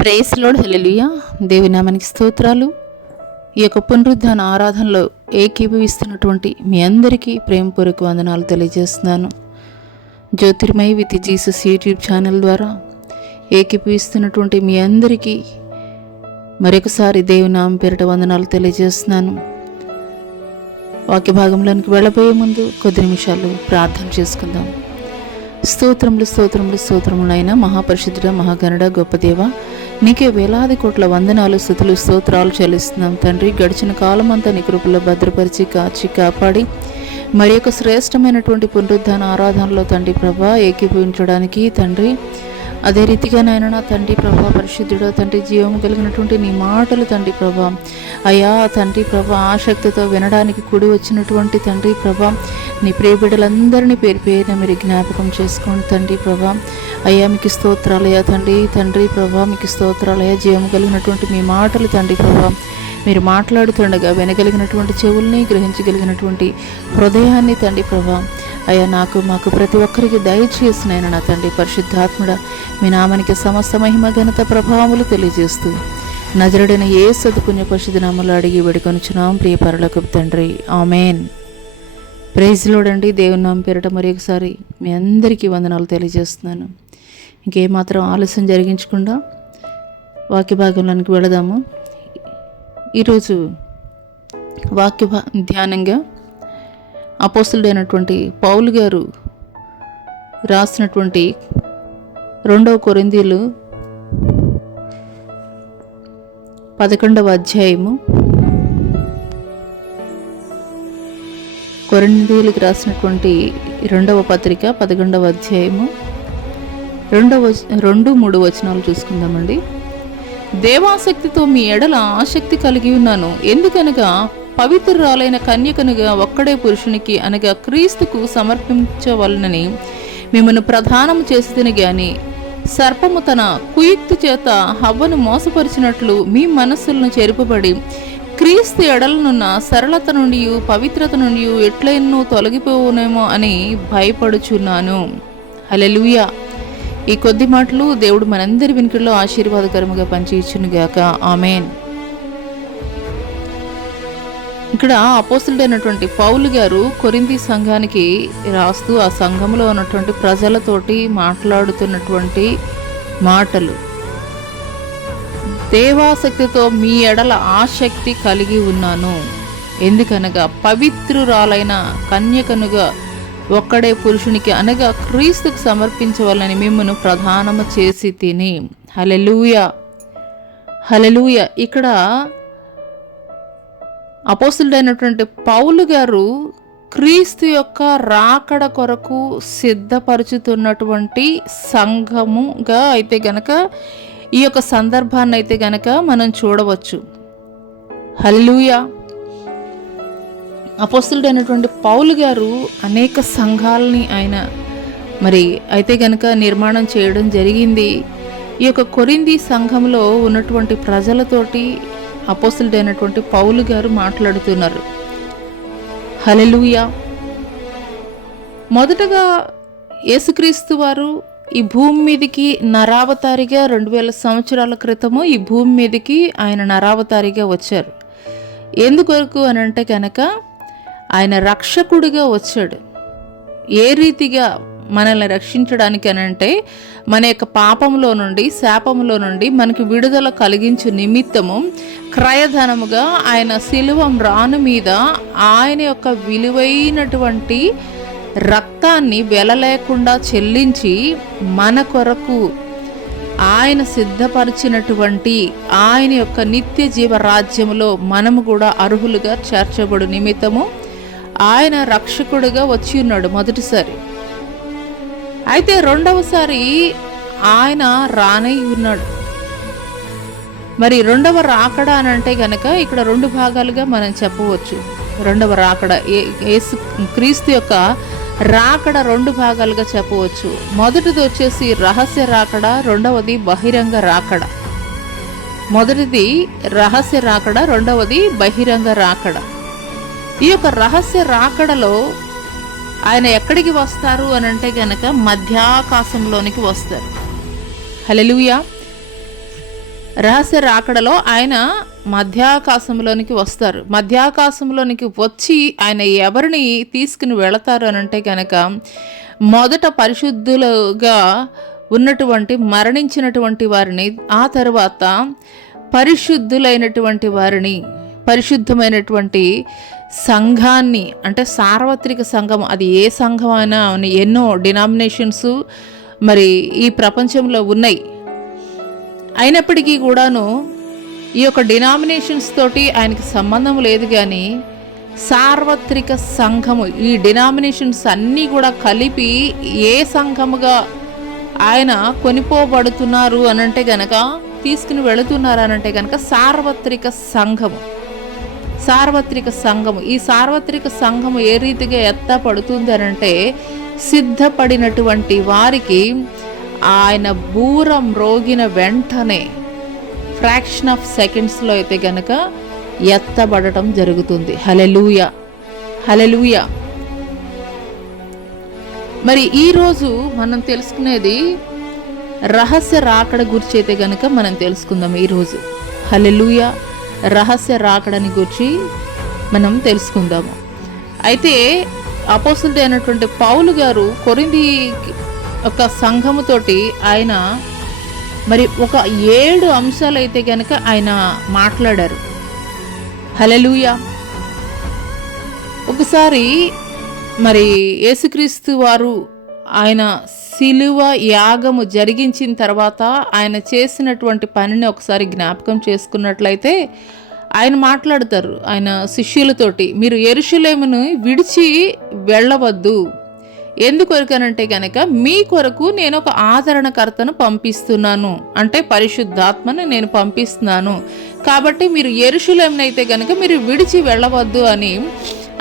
Praise lord. హల్లెలూయా. దేవుని నామానికి స్తోత్రాలు. ఈ యొక్క పునరుద్ధాన ఆరాధనలో ఏకీభవిస్తున్నటువంటి మీ అందరికీ ప్రేమపూర్వక వందనాలు తెలియజేస్తున్నాను. Jyothirmayi with Jesus YouTube channel ద్వారా ఏకీభవిస్తున్నటువంటి మీ అందరికీ మరొకసారి దేవుని నామం పేరిట వందనాలు తెలియజేస్తున్నాను. వాక్య భాగంలోనికి వెళ్ళబోయే ముందు కొద్ది నిమిషాలు ప్రార్థన చేసుకుందాం. స్తోత్రములు స్తోత్రములు స్తోత్రములైన మహాపరిశుద్ధుడ, మహాగణుడ, గొప్ప దేవ, నీకే వేలాది కోట్ల వందనాలు, స్తుతులు, స్తోత్రాలు చెల్లిస్తున్నాం తండ్రి. గడిచిన కాలం అంతా నీ కృపలో భద్రపరిచి కాచి కాపాడి మరి యొక్క శ్రేష్టమైనటువంటి పునరుద్ధాన ఆరాధనలో తండ్రి ప్రభా ఏకీభవించడానికి తండ్రి, అదే రీతిగా నాయన నా తండ్రి ప్రభా పరిశుద్ధుడో తండ్రి, జీవము కలిగినటువంటి నీ మాటలు తండ్రి ప్రభా అయ్యా తండ్రి ప్రభా ఆసక్తితో వినడానికి కూడి వచ్చినటువంటి తండ్రి ప్రభా నీ ప్రియబిడ్డలందరినీ పేరు పేరున మీరు జ్ఞాపకం చేసుకోండి తండ్రి ప్రభా. అయ్యా మీకు స్తోత్రాలయ్యా తండ్రి ప్రభా, మీకు స్తోత్రాలయ్యా. జీవము కలిగినటువంటి మీ మాటలు తండ్రి ప్రభా మీరు మాట్లాడుతుండగా వినగలిగినటువంటి చెవుల్ని, గ్రహించగలిగినటువంటి హృదయాన్ని తండ్రి ప్రభా అయ్యా మాకు ప్రతి ఒక్కరికి దయచేసినైన నా తండ్రి పరిశుద్ధాత్ముడ, మీ నామానికి సమస్త మహిమ ఘనత ప్రభావములు తెలియజేస్తూ నజరుడైన యేసు పుణ్య పరిశుద్ధ నామములో అడిగి వేడుకొనుచున్నాం ప్రియ పరలోకపు తండ్రి, ఆమేన్. ప్రైజ్ లార్డ్ అండి. దేవుని నామం పేరిట మరి ఒకసారి మీ అందరికీ వందనాలు తెలియజేస్తున్నాను. ఇంకేమాత్రం ఆలస్యం జరిగించకుండా వాక్య భాగంలోనికి వెళదాము. ఈరోజు వాక్య ధ్యానంగా అపోస్తలుడైనటువంటి పౌలు గారు రాసినటువంటి 2 కొరింథీయులు 11వ అధ్యాయము, కొరింథీయులకు రాసినటువంటి 2వ పత్రిక 11వ అధ్యాయము 2-3 వచనాలు చూసుకుందామండి. దేవాసక్తితో మీ ఎడల ఆసక్తి కలిగి ఉన్నాను, ఎందుకనగా పవిత్రురాలైన కన్యకనుగా ఒక్కడే పురుషునికి అనగా క్రీస్తుకు సమర్పించవలనని మిమ్మల్ని ప్రధానము చేసితిని గాని, సర్పము తన కుయుక్తి చేత హవ్వను మోసపరిచినట్లు మీ మనస్సులను చెరుపబడి క్రీస్తు ఎడలనున్న సరళత నుండి పవిత్రత నుండి ఎట్లయినో తొలగిపోవునేమో అని భయపడుచున్నాను. హల్లెలూయా. ఈ కొద్ది మాటలు దేవుడు మనందరి వినికిడిలో ఆశీర్వాదకరముగా పనిచేయుచునుగాక, ఆమేన్. ఇక్కడ అపోస్తలుడైనటువంటి పౌలు గారు కొరింథీ సంఘానికి రాస్తూ ఆ సంఘంలో ఉన్నటువంటి ప్రజలతోటి మాట్లాడుతున్నటువంటి మాటలు, దేవాసక్తితో మీ ఎడల ఆసక్తి కలిగి ఉన్నాను, ఎందుకనగా పవిత్రురాలైన కన్యకనుగా ఒక్కడే పురుషునికి అనగా క్రీస్తుకు సమర్పించవాలని మిమ్మను ప్రధానము చేసి తిని. హల్లెలూయా, హల్లెలూయా. ఇక్కడ అపోస్తలుడైనటువంటి పౌలు గారు క్రీస్తు యొక్క రాకడ కొరకు సిద్ధపరుచుతున్నటువంటి సంఘముగా అయితే గనక ఈ యొక్క సందర్భాన్ని అయితే గనక మనం చూడవచ్చు. హల్లెలూయా. అపోస్తలుడైనటువంటి పౌలు గారు అనేక సంఘాలని ఆయన మరి అయితే గనక నిర్మాణం చేయడం జరిగింది. ఈ యొక్క కొరింథీ సంఘంలో ఉన్నటువంటి ప్రజలతోటి అపోస్తలుడైనటువంటి పౌలు గారు మాట్లాడుతున్నారు. హల్లెలూయా. మొదటగా యేసుక్రీస్తు వారు ఈ భూమి మీదకి నరావతారిగా 2000 సంవత్సరాల క్రితము ఈ భూమి మీదకి ఆయన నరావతారిగా వచ్చారు. ఎందుకొరకు అని అంటే కనుక ఆయన రక్షకుడిగా వచ్చాడు. ఏ రీతిగా మనల్ని రక్షించడానికి అనంటే మన యొక్క పాపంలో నుండి, శాపంలో నుండి మనకి విడుదల కలిగించు నిమిత్తము క్రయధనముగా ఆయన శిలువ మ్రాను మీద ఆయన యొక్క విలువైనటువంటి రక్తాన్ని వెల లేకుండా చెల్లించి మన కొరకు ఆయన సిద్ధపరిచినటువంటి ఆయన యొక్క నిత్య జీవ రాజ్యములో మనము కూడా అర్హులుగా చేర్చబడు నిమిత్తము ఆయన రక్షకుడిగా వచ్చి ఉన్నాడు మొదటిసారి. అయితే రెండవసారి ఆయన రానై ఉన్నాడు. మరి రెండవ రాకడ అని అంటే కనుక ఇక్కడ 2 భాగాలుగా మనం చెప్పవచ్చు. రెండవ రాకడ యేసు క్రీస్తు యొక్క రాకడ 2 భాగాలుగా చెప్పవచ్చు. మొదటిది వచ్చేసి రహస్య రాకడ, రెండవది బహిరంగ రాకడ. మొదటిది రహస్య రాకడ, రెండవది బహిరంగ రాకడ. ఈ యొక్క రహస్య రాకడలో ఆయన ఎక్కడికి వస్తారు అని అంటే గనక మధ్యాకాశంలోనికి వస్తారు. హల్లెలూయా. రహస్య రాకడలో ఆయన మధ్యాకాశంలోనికి వస్తారు. మధ్యాకాశంలోనికి వచ్చి ఆయన ఎవరిని తీసుకుని వెళతారు అని అంటే కనుక, మొదట పరిశుద్ధులుగా ఉన్నటువంటి మరణించినటువంటి వారిని, ఆ తర్వాత పరిశుద్ధులైనటువంటి వారిని, పరిశుద్ధమైనటువంటి సంఘాన్ని, అంటే సార్వత్రిక సంఘం, అది ఏ సంఘం అయినా ఎన్నో డినామినేషన్స్ మరి ఈ ప్రపంచంలో ఉన్నాయి. అయినప్పటికీ కూడాను ఈ యొక్క డినామినేషన్స్ తోటి ఆయనకి సంబంధం లేదు, కానీ సార్వత్రిక సంఘము, ఈ డినామినేషన్స్ అన్నీ కూడా కలిపి ఏ సంఘముగా ఆయన కొనిపోబడుతున్నారు అనంటే గనక, తీసుకుని వెళుతున్నారు అనంటే కనుక సార్వత్రిక సంఘము. సార్వత్రిక సంఘము, ఈ సార్వత్రిక సంఘము ఏ రీతిగా ఎత్తపడుతుంది అనంటే, సిద్ధపడినటువంటి వారికి ఆయన బూర మ్రోగిన వెంటనే ఫ్రాక్షన్ ఆఫ్ సెకండ్స్లో అయితే గనక ఎత్తబడటం జరుగుతుంది. హల్లెలూయా, హల్లెలూయా. మరి ఈరోజు మనం తెలుసుకునేది రహస్య రాకడ గురించి అయితే గనక మనం తెలుసుకుందాం ఈరోజు. హల్లెలూయా, రహస్య రాకడని గురించి మనం తెలుసుకుందాము. అయితే అపోస్తలుడు అయినటువంటి పౌలు గారు కొరింథీ ఒక సంఘముతోటి ఆయన మరి ఒక 7 అంశాలు అయితే కనుక ఆయన మాట్లాడారు. హల్లెలూయా. ఒకసారి మరి యేసుక్రీస్తు వారు ఆయన సిలువ యాగము జరిగించిన తర్వాత ఆయన చేసినటువంటి పనిని ఒకసారి జ్ఞాపకం చేసుకున్నట్లయితే ఆయన మాట్లాడతారు ఆయన శిష్యులతోటి, మీరు యెరూషలేమును విడిచి వెళ్ళవద్దు. ఎందుకొరకనంటే కనుక మీ కొరకు నేను ఒక ఆదరణకర్తను పంపిస్తున్నాను, అంటే పరిశుద్ధాత్మను నేను పంపిస్తున్నాను, కాబట్టి మీరు యెరూషలేమును అయితే కనుక మీరు విడిచి వెళ్ళవద్దు అని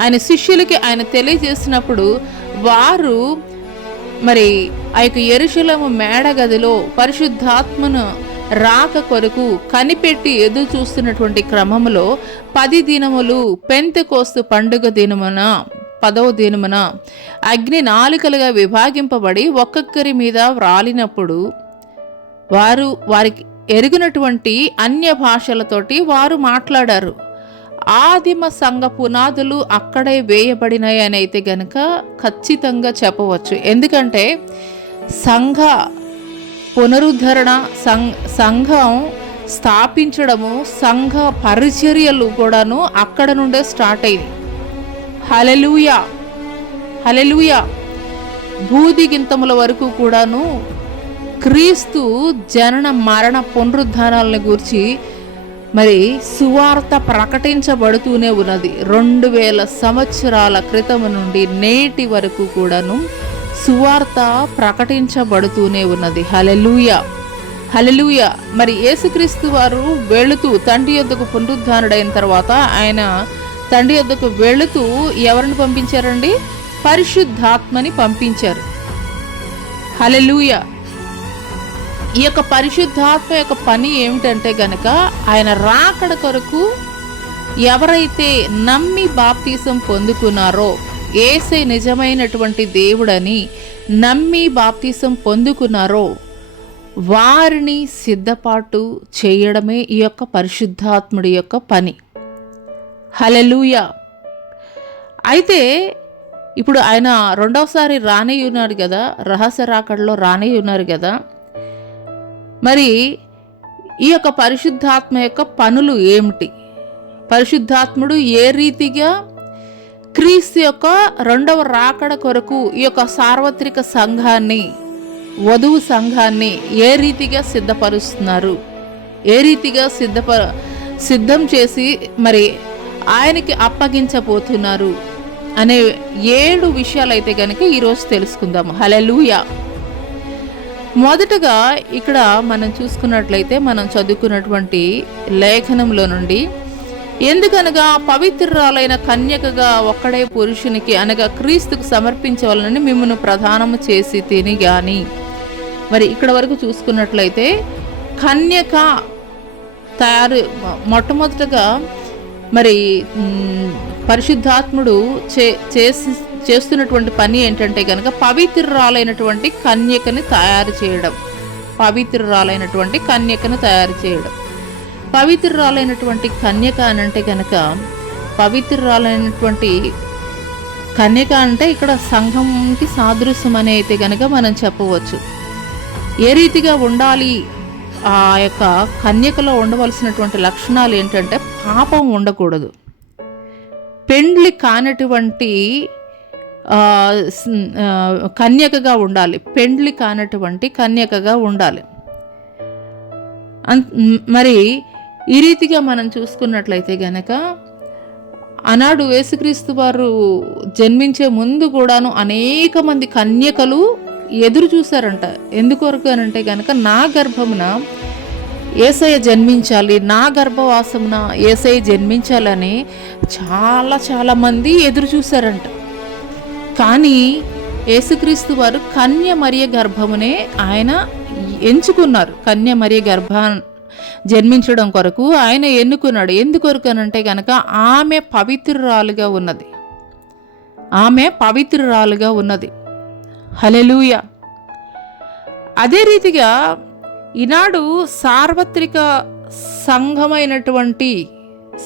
ఆయన శిష్యులకి ఆయన తెలియజేసినప్పుడు, వారు మరి ఆ యొక్క యెరూషలేము మేడగదిలో పరిశుద్ధాత్మను రాక కొరకు కనిపెట్టి ఎదురు చూస్తున్నటువంటి క్రమంలో 10 దినములు పెంతెకోస్తు పండుగ దినమున 10వ దినమున అగ్ని నాలుకలుగా విభాగింపబడి ఒక్కొక్కరి మీద వ్రాలినప్పుడు వారికి ఎరిగినటువంటి అన్య భాషలతోటి వారు మాట్లాడారు. ఆదిమ సంఘ పునాదులు అక్కడే వేయబడినాయి అని అయితే గనక ఖచ్చితంగా చెప్పవచ్చు. ఎందుకంటే సంఘ పునరుద్ధరణ, సంఘం స్థాపించడము, సంఘ పరిచర్యలు కూడాను అక్కడ నుండే స్టార్ట్ అయింది. హల్లెలూయా, హల్లెలూయా. భూదిగింతముల వరకు కూడాను క్రీస్తు జనన మరణ పునరుద్ధానాలను గురించి మరి సువార్త ప్రకటించబడుతూనే ఉన్నది. 2000 సంవత్సరాల క్రితం నుండి నేటి వరకు కూడాను సువార్త ప్రకటించబడుతూనే ఉన్నది. హల్లెలూయా, హల్లెలూయా. మరి యేసుక్రీస్తు వారు వెళుతూ తండ్రి యొద్దకు పునరుద్ధానుడైన తర్వాత ఆయన తండ్రి యొద్దకు వెళుతూ ఎవరిని పంపించారండి? పరిశుద్ధాత్మని పంపించారు. హల్లెలూయా. ఈ యొక్క పరిశుద్ధాత్మ యొక్క పని ఏమిటంటే గనక, ఆయన రాకడ కొరకు ఎవరైతే నమ్మి బాప్తీసం పొందుకున్నారో, యేసే నిజమైనటువంటి దేవుడని నమ్మి బాప్తీసం పొందుకున్నారో వారిని సిద్ధపాటు చేయడమే ఈ యొక్క పరిశుద్ధాత్ముడి యొక్క పని. హల్లెలూయా. అయితే ఇప్పుడు ఆయన రెండవసారి రానేయున్నారు కదా, రహస్య రాకడలో రానేయున్నారు కదా. మరి ఈ యొక్క పరిశుద్ధాత్మ యొక్క పనులు ఏమిటి? పరిశుద్ధాత్ముడు ఏ రీతిగా క్రీస్తు యొక్క రెండవ రాకడ కొరకు ఈ యొక్క సార్వత్రిక సంఘాన్ని, వధువు సంఘాన్ని ఏ రీతిగా సిద్ధపరుస్తున్నారు, ఏ రీతిగా సిద్ధం చేసి మరి ఆయనకి అప్పగించబోతున్నారు అనే 7 విషయాలు అయితే కనుక ఈరోజు తెలుసుకుందాము. హల్లెలూయా. మొదటగా ఇక్కడ మనం చూసుకున్నట్లయితే మనం చదువుకున్నటువంటి లేఖనంలో నుండి, ఎందుకనగా పవిత్రురాలైన కన్యకగా ఒక్కడే పురుషునికి అనగా క్రీస్తుకు సమర్పించవాలని మిమ్మల్ని ప్రధానము చేసి తిని గాని. మరి ఇక్కడ వరకు చూసుకున్నట్లయితే కన్యక తయారు మొట్టమొదటగా మరి పరిశుద్ధాత్ముడు చేస్తున్నటువంటి పని ఏంటంటే కనుక పవిత్రురాలైనటువంటి కన్యకని తయారు చేయడం. పవిత్రురాలైనటువంటి కన్యకను తయారు చేయడం. పవిత్రురాలైనటువంటి కన్యక అనంటే కనుక, పవిత్రురాలైనటువంటి కన్యక అంటే ఇక్కడ సంఘంకి సాదృశ్యం అని అయితే కనుక మనం చెప్పవచ్చు. ఏ రీతిగా ఉండాలి, ఆ యొక్క కన్యకలో ఉండవలసినటువంటి లక్షణాలు ఏంటంటే, పాపం ఉండకూడదు, పెండ్లి కానటువంటి కన్యకగా ఉండాలి, పెండ్లి కానటువంటి కన్యకగా ఉండాలి. మరి ఈ రీతిగా మనం చూసుకున్నట్లయితే గనక, ఆనాడు యేసుక్రీస్తు వారు జన్మించే ముందు కూడాను అనేక మంది కన్యకలు ఎదురు చూశారంట. ఎందుకొరకు అనంటే కనుక, నా గర్భమున యేసయ్య జన్మించాలి, నా గర్భవాసమున యేసయ్య జన్మించాలని చాలా మంది ఎదురు చూశారంట. కానీ యేసుక్రీస్తు వారు కన్య మరియ గర్భమునే ఆయన ఎంచుకున్నారు. కన్య మరియ గర్భాన్ని జన్మించడం కొరకు ఆయన ఎన్నుకున్నాడు. ఎందుకొరకు అనంటే కనుక, ఆమె పవిత్రురాలుగా ఉన్నది, ఆమె పవిత్రురాలుగా ఉన్నది. హల్లెలూయా. అదే రీతిగా ఈనాడు సార్వత్రిక సంఘమైనటువంటి,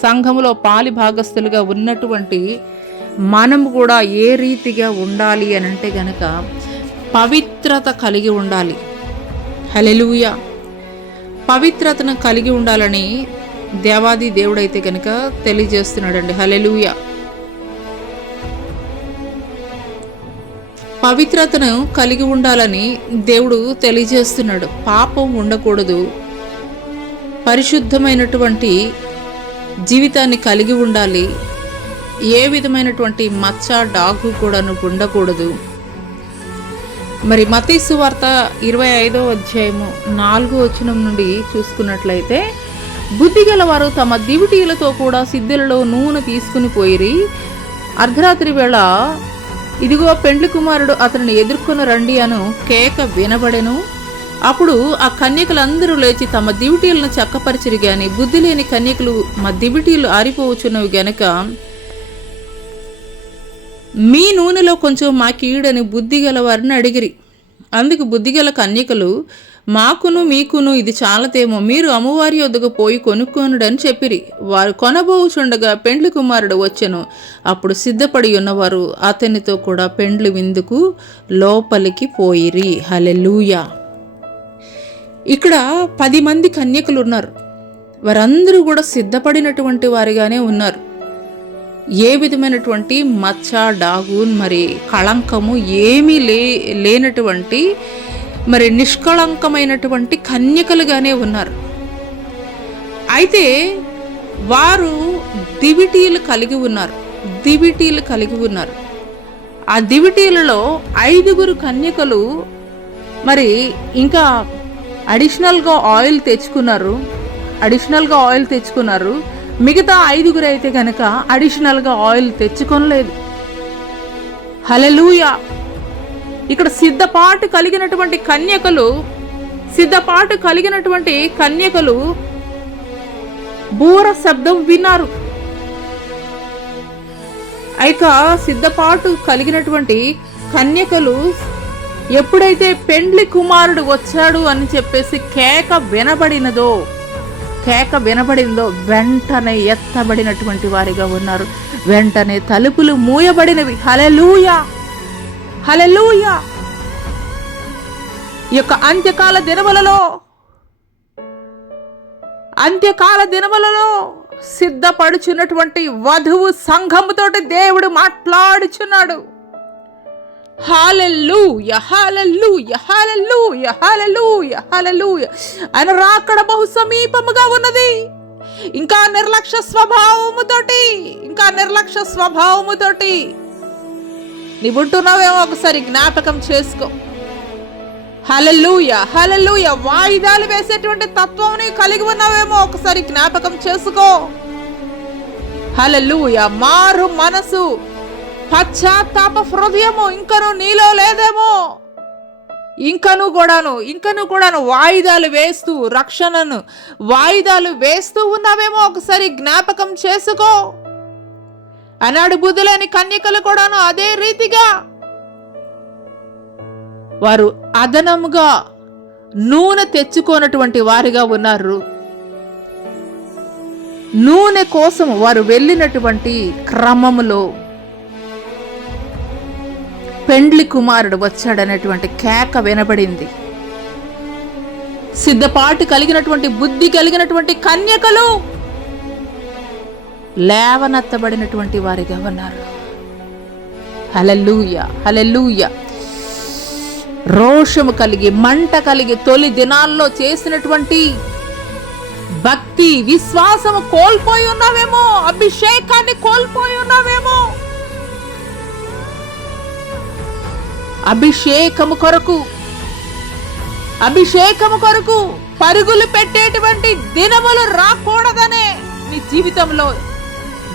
సంఘములో పాలి భాగస్థులుగా ఉన్నటువంటి మనము కూడా ఏ రీతిగా ఉండాలి అని అంటే గనక, పవిత్రత కలిగి ఉండాలి. హల్లెలూయా. పవిత్రతను కలిగి ఉండాలని దేవాది దేవుడైతే కనుక తెలియజేస్తున్నాడండి. హల్లెలూయా. పవిత్రతను కలిగి ఉండాలని దేవుడు తెలియజేస్తున్నాడు. పాపం ఉండకూడదు, పరిశుద్ధమైనటువంటి జీవితాన్ని కలిగి ఉండాలి, ఏ విధమైనటువంటి మచ్చ డాగు కూడాను ఉండకూడదు. మరి మత్తయి సువార్త 25వ అధ్యాయము 4వ వచనం నుండి చూసుకున్నట్లయితే, బుద్ధిగల వారు తమ దివిటీలతో కూడా సిద్ధులలో నూనె తీసుకుని పోయిరి. అర్ధరాత్రి వేళ ఇదిగో పెండ్లి కుమారుడు అతనిని ఎదుర్కొని రండి అను కేక వినబడెను. అప్పుడు ఆ కన్యకలందరూ లేచి తమ దివిటీలను చక్కపరిచిరి గాని, బుద్ధి లేని కన్యకలు మా దివిటీలు ఆరిపోవచ్చున్నవి గనక మీ నూనెలో కొంచెం మాకీడని బుద్ధిగల వారిని అడిగిరి. అందుకు బుద్ధిగల కన్యకలు, మాకును మీకును ఇది చాలతేమో, మీరు అమ్మవారి వద్దకు పోయి కొనుక్కొనుడని చెప్పిరి. వారు కొనబోచుండగా పెండ్లి కుమారుడు వచ్చెను. అప్పుడు సిద్ధపడి ఉన్నవారు అతనితో కూడా పెండ్లి విందుకు లోపలికి పోయిరి. హల్లెలూయా. ఇక్కడ 10 మంది కన్యకలు ఉన్నారు. వారందరూ కూడా సిద్ధపడినటువంటి వారిగానే ఉన్నారు. ఏ విధమైనటువంటి మచ్చ డాగు మరి కళంకము ఏమీ లేనటువంటి మరి నిష్కళంకమైనటువంటి కన్యకలుగానే ఉన్నారు. అయితే వారు దివిటీలు కలిగి ఉన్నారు, దివిటీలు కలిగి ఉన్నారు. ఆ దివిటీలలో 5 కన్యకలు మరి ఇంకా అడిషనల్గా ఆయిల్ తెచ్చుకున్నారు. మిగతా 5 అయితే కనుక అడిషనల్గా ఆయిల్ తెచ్చుకొనలేదు. హల్లెలూయా. ఇక్కడ సిద్ధపాటు కలిగినటువంటి కన్యకలు బూర శబ్దం విన్నారు. ఇక సిద్ధపాటు కలిగినటువంటి కన్యకలు ఎప్పుడైతే పెండ్లి కుమారుడు వచ్చాడు అని చెప్పేసి కేక వినబడిందో వెంటనే ఎత్తబడినటువంటి వారిగా ఉన్నారు. వెంటనే తలుపులు మూయబడినవి. హల్లెలూయా. హల్లెలూయా. ఈ యొక్క అంత్యకాల దినములలో సిద్ధపడుచున్నటువంటి వధువు సంఘముతోటి దేవుడు మాట్లాడుచున్నాడు. హల్లెలూయా. హల్లెలూయా. హల్లెలూయా. హల్లెలూయా. హల్లెలూయా. ఆయన రాకడ బహు సమీపముగా ఉన్నది. ఇంకా నిర్లక్ష్య స్వభావముతోటి నీవుంటున్నావేమో ఒకసారి జ్ఞాపకం చేసుకో. హల్లెలూయా. హల్లెలూయా. వాయిదాలు వేసేటువంటి తత్వం కలిగి ఉన్నావేమో ఒకసారి జ్ఞాపకం చేసుకో. హల్లెలూయా. మారు మనసు, పశ్చాత్తాప హృదయము ఇంకను నీలో లేదేమో. ఇంకను కూడాను వాయిదాలు వేస్తూ, రక్షణను వాయిదాలు వేస్తూ ఉన్నావేమో ఒకసారి జ్ఞాపకం చేసుకో. ఆనాడు బుద్ధులేని కన్యకలు కూడాను అదే రీతిగా వారు అదనముగా నూనె తెచ్చుకోనటువంటి వారిగా ఉన్నారు. నూనె కోసం వారు వెళ్ళినటువంటి క్రమములో పెండ్లి కుమారుడు వచ్చాడనేటువంటి కేక వినబడింది. సిద్ధపాటు కలిగినటువంటి బుద్ధి కలిగినటువంటి కన్యకలు లేవనెత్తబడినటువంటి వారిగా ఉన్నారు. హల్లెలూయా, హల్లెలూయా. రోషము కలిగి మంట కలిగి తొలి దినాల్లో చేసినటువంటి భక్తి విశ్వాసము కోల్పోయి ఉన్నావేమో, అభిషేకాన్ని కోల్పోయి ఉన్నావేమో. అభిషేకము కొరకు పరుగులు పెట్టేటువంటి దినములు రాకూడదనే నీ జీవితంలో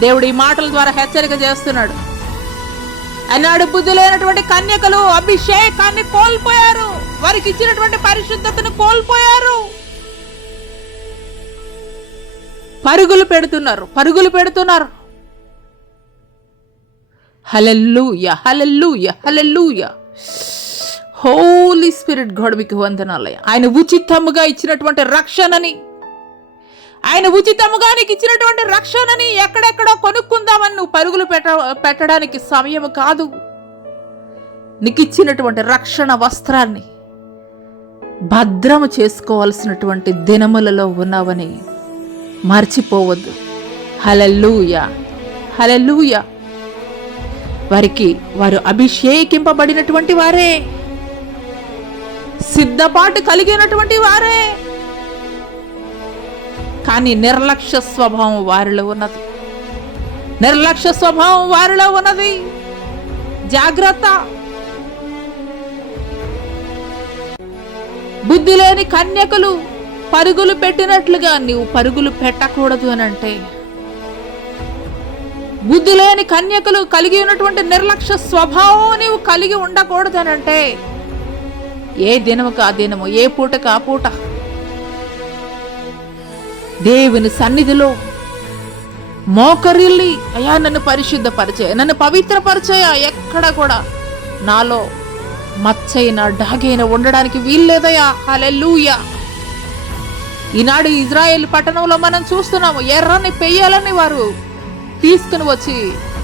దేవుడు ఈ మాటల ద్వారా హెచ్చరిక చేస్తున్నాడు. అన్నాడు, బుద్ధి లేనటువంటి కన్యకలు అభిషేకాన్ని కోల్పోయారు, వారికి ఇచ్చినటువంటి పరిశుద్ధతను కోల్పోయారు. పరుగులు పెడుతున్నారు. హల్లెలూయా, హల్లెలూయా, హల్లెలూయా. హోలీ స్పిరిట్ గాడ్ మీకు వందనాలయ్యా. ఆయన ఉచితముగా ఇచ్చినటువంటి రక్షణని, ఆయన ఉచితముగా నీకు ఇచ్చినటువంటి రక్షణని ఎక్కడెక్కడో కొనుక్కుందామని నువ్వు పరుగులు పెట్టడానికి సమయం కాదు. నీకు ఇచ్చినటువంటి రక్షణ వస్త్రాన్ని భద్రము చేసుకోవాల్సినటువంటి దినములలో ఉన్నావని మర్చిపోవద్దు. హల్లెలూయా, హల్లెలూయా. వారు అభిషేకింపబడినటువంటి వారే, సిద్ధపాటు కలిగినటువంటి వారే. కానీ నిర్లక్ష్య స్వభావం వారిలో ఉన్నది. జాగ్రత్త. బుద్ధి లేని కన్యకలు పరుగులు పెట్టినట్లుగా నీవు పరుగులు పెట్టకూడదు అని అంటే, బుద్ధి లేని కన్యకలు కలిగి ఉన్నటువంటి నిర్లక్ష్య స్వభావం నీవు కలిగి ఉండకూడదు అని అంటే, ఏ దినముకు ఆ దినము, ఏ పూటకు ఆ పూట దేవుని సన్నిధిలో మోకరిల్లి, అయ్యా నన్ను పరిశుద్ధపరిచే, నన్ను పవిత్రపరిచయ, ఎక్కడ కూడా నాలో మచ్చైన డాగైన ఉండడానికి వీల్లేదయ్యా. హల్లెలూయా. ఈనాడు ఇజ్రాయేల్ పట్టణంలో మనం చూస్తున్నాము, ఎర్రని పెయ్యాలని వారు తీసుకుని వచ్చి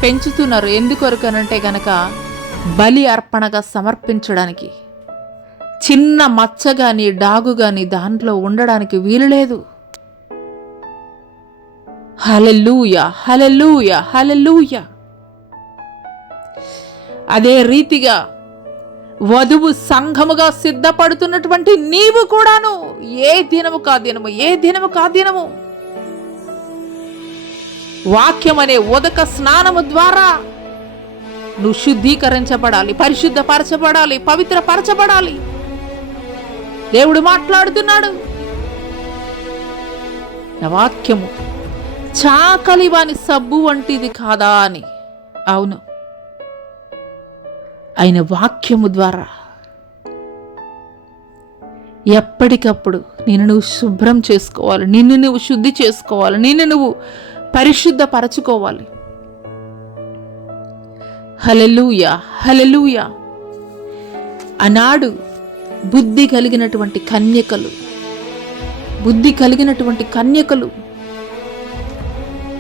పెంచుతున్నారు. ఎందుకొరకనంటే గనక బలి అర్పణగా సమర్పించడానికి. చిన్న మచ్చ గాని డాగు గాని దాంట్లో ఉండడానికి వీలు లేదు. హల్లెలూయా, హల్లెలూయా, హల్లెలూయా. అదే రీతిగా వధువు సంఘముగా సిద్ధపడుతున్నటువంటి నీవు కూడాను ఏ దినము కా దినము వాక్యం అనే ఉదక స్నానము ద్వారా నువ్వు శుద్ధీకరించబడాలి, పరిశుద్ధపరచబడాలి, పవిత్రపరచబడాలి. దేవుడు మాట్లాడుతున్నాడు. నా వాక్యము చాకలి వాని సబ్బు వంటిది కాదా అని. అవును, ఆయన వాక్యము ద్వారా ఎప్పటికప్పుడు నిన్ను నువ్వు శుభ్రం చేసుకోవాలి, నిన్ను నువ్వు శుద్ధి చేసుకోవాలి, నిన్ను నువ్వు పరిశుద్ధపరచుకోవాలి. హల్లెలూయా, హల్లెలూయా. ఆనాడు బుద్ధి కలిగినటువంటి కన్యకలు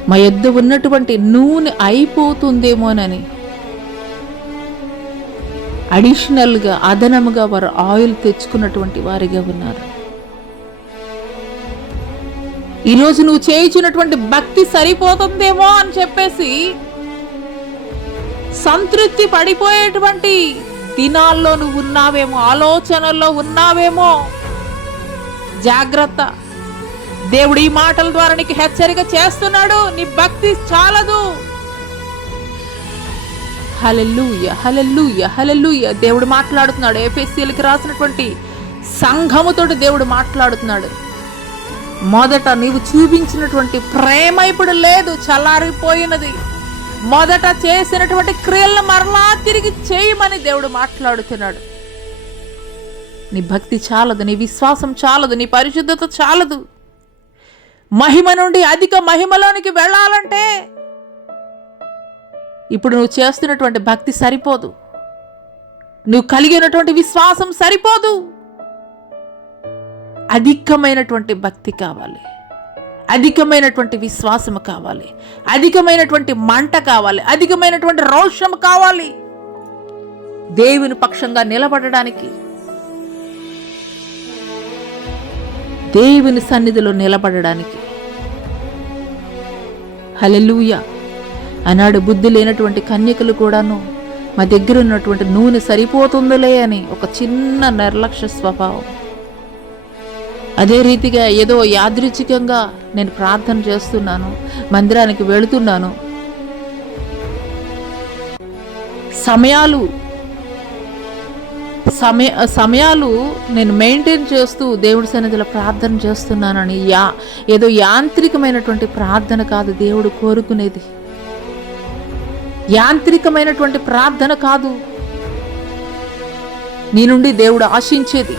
మా యొద్ద ఉన్నటువంటి నూనె అయిపోతుందేమోనని అడిషనల్గా, అదనముగా వారు ఆయిల్ తెచ్చుకున్నటువంటి వారిగా ఉన్నారు. ఈరోజు నువ్వు చేయించినటువంటి భక్తి సరిపోతుందేమో అని చెప్పేసి సంతృప్తి పడిపోయేటువంటి దినాల్లో నువ్వు ఉన్నావేమో, ఆలోచనల్లో ఉన్నావేమో. జాగ్రత్త. దేవుడు ఈ మాటల ద్వారా నీకు హెచ్చరిక చేస్తున్నాడు. నీ భక్తి చాలదు. హల్లెలూయా, హల్లెలూయా, హల్లెలూయా. దేవుడు మాట్లాడుతున్నాడు. ఎఫెసీయులకు రాసినటువంటి సంఘముతోటి దేవుడు మాట్లాడుతున్నాడు. మొదట నీవు చూపించినటువంటి ప్రేమ ఇప్పుడు లేదు, చల్లారిపోయినది. మొదట చేసినటువంటి క్రియలను మరలా తిరిగి చేయమని దేవుడు మాట్లాడుతున్నాడు. నీ భక్తి చాలదు, నీ విశ్వాసం చాలదు, నీ పరిశుద్ధత చాలదు. మహిమ నుండి అధిక మహిమలోనికి వెళ్ళాలంటే ఇప్పుడు నువ్వు చేస్తున్నటువంటి భక్తి సరిపోదు, నువ్వు కలిగి ఉన్నటువంటి విశ్వాసం సరిపోదు. అధికమైనటువంటి భక్తి కావాలి, అధికమైనటువంటి విశ్వాసం కావాలి, అధికమైనటువంటి మంట కావాలి, అధికమైనటువంటి రోషం కావాలి. దేవుని పక్షంగా నిలబడడానికి, దేవుని సన్నిధిలో నిలబడడానికి. హల్లెలూయా. ఆనాడు బుద్ధి లేనటువంటి కన్యకలు కూడాను మా దగ్గర ఉన్నటువంటి నూనె సరిపోతుందిలే అని ఒక చిన్న నిర్లక్ష్య స్వభావం. అదే రీతిగా ఏదో యాదృచ్ఛికంగా నేను ప్రార్థన చేస్తున్నాను, మందిరానికి వెళుతున్నాను, సమయాలు నేను మెయింటైన్ చేస్తూ దేవుడి సన్నిధిలో ప్రార్థన చేస్తున్నానని ఏదో యాంత్రికమైనటువంటి ప్రార్థన కాదు దేవుడు కోరుకునేది. యాంత్రికమైనటువంటి ప్రార్థన కాదు నీ నుండి దేవుడు ఆశించేది.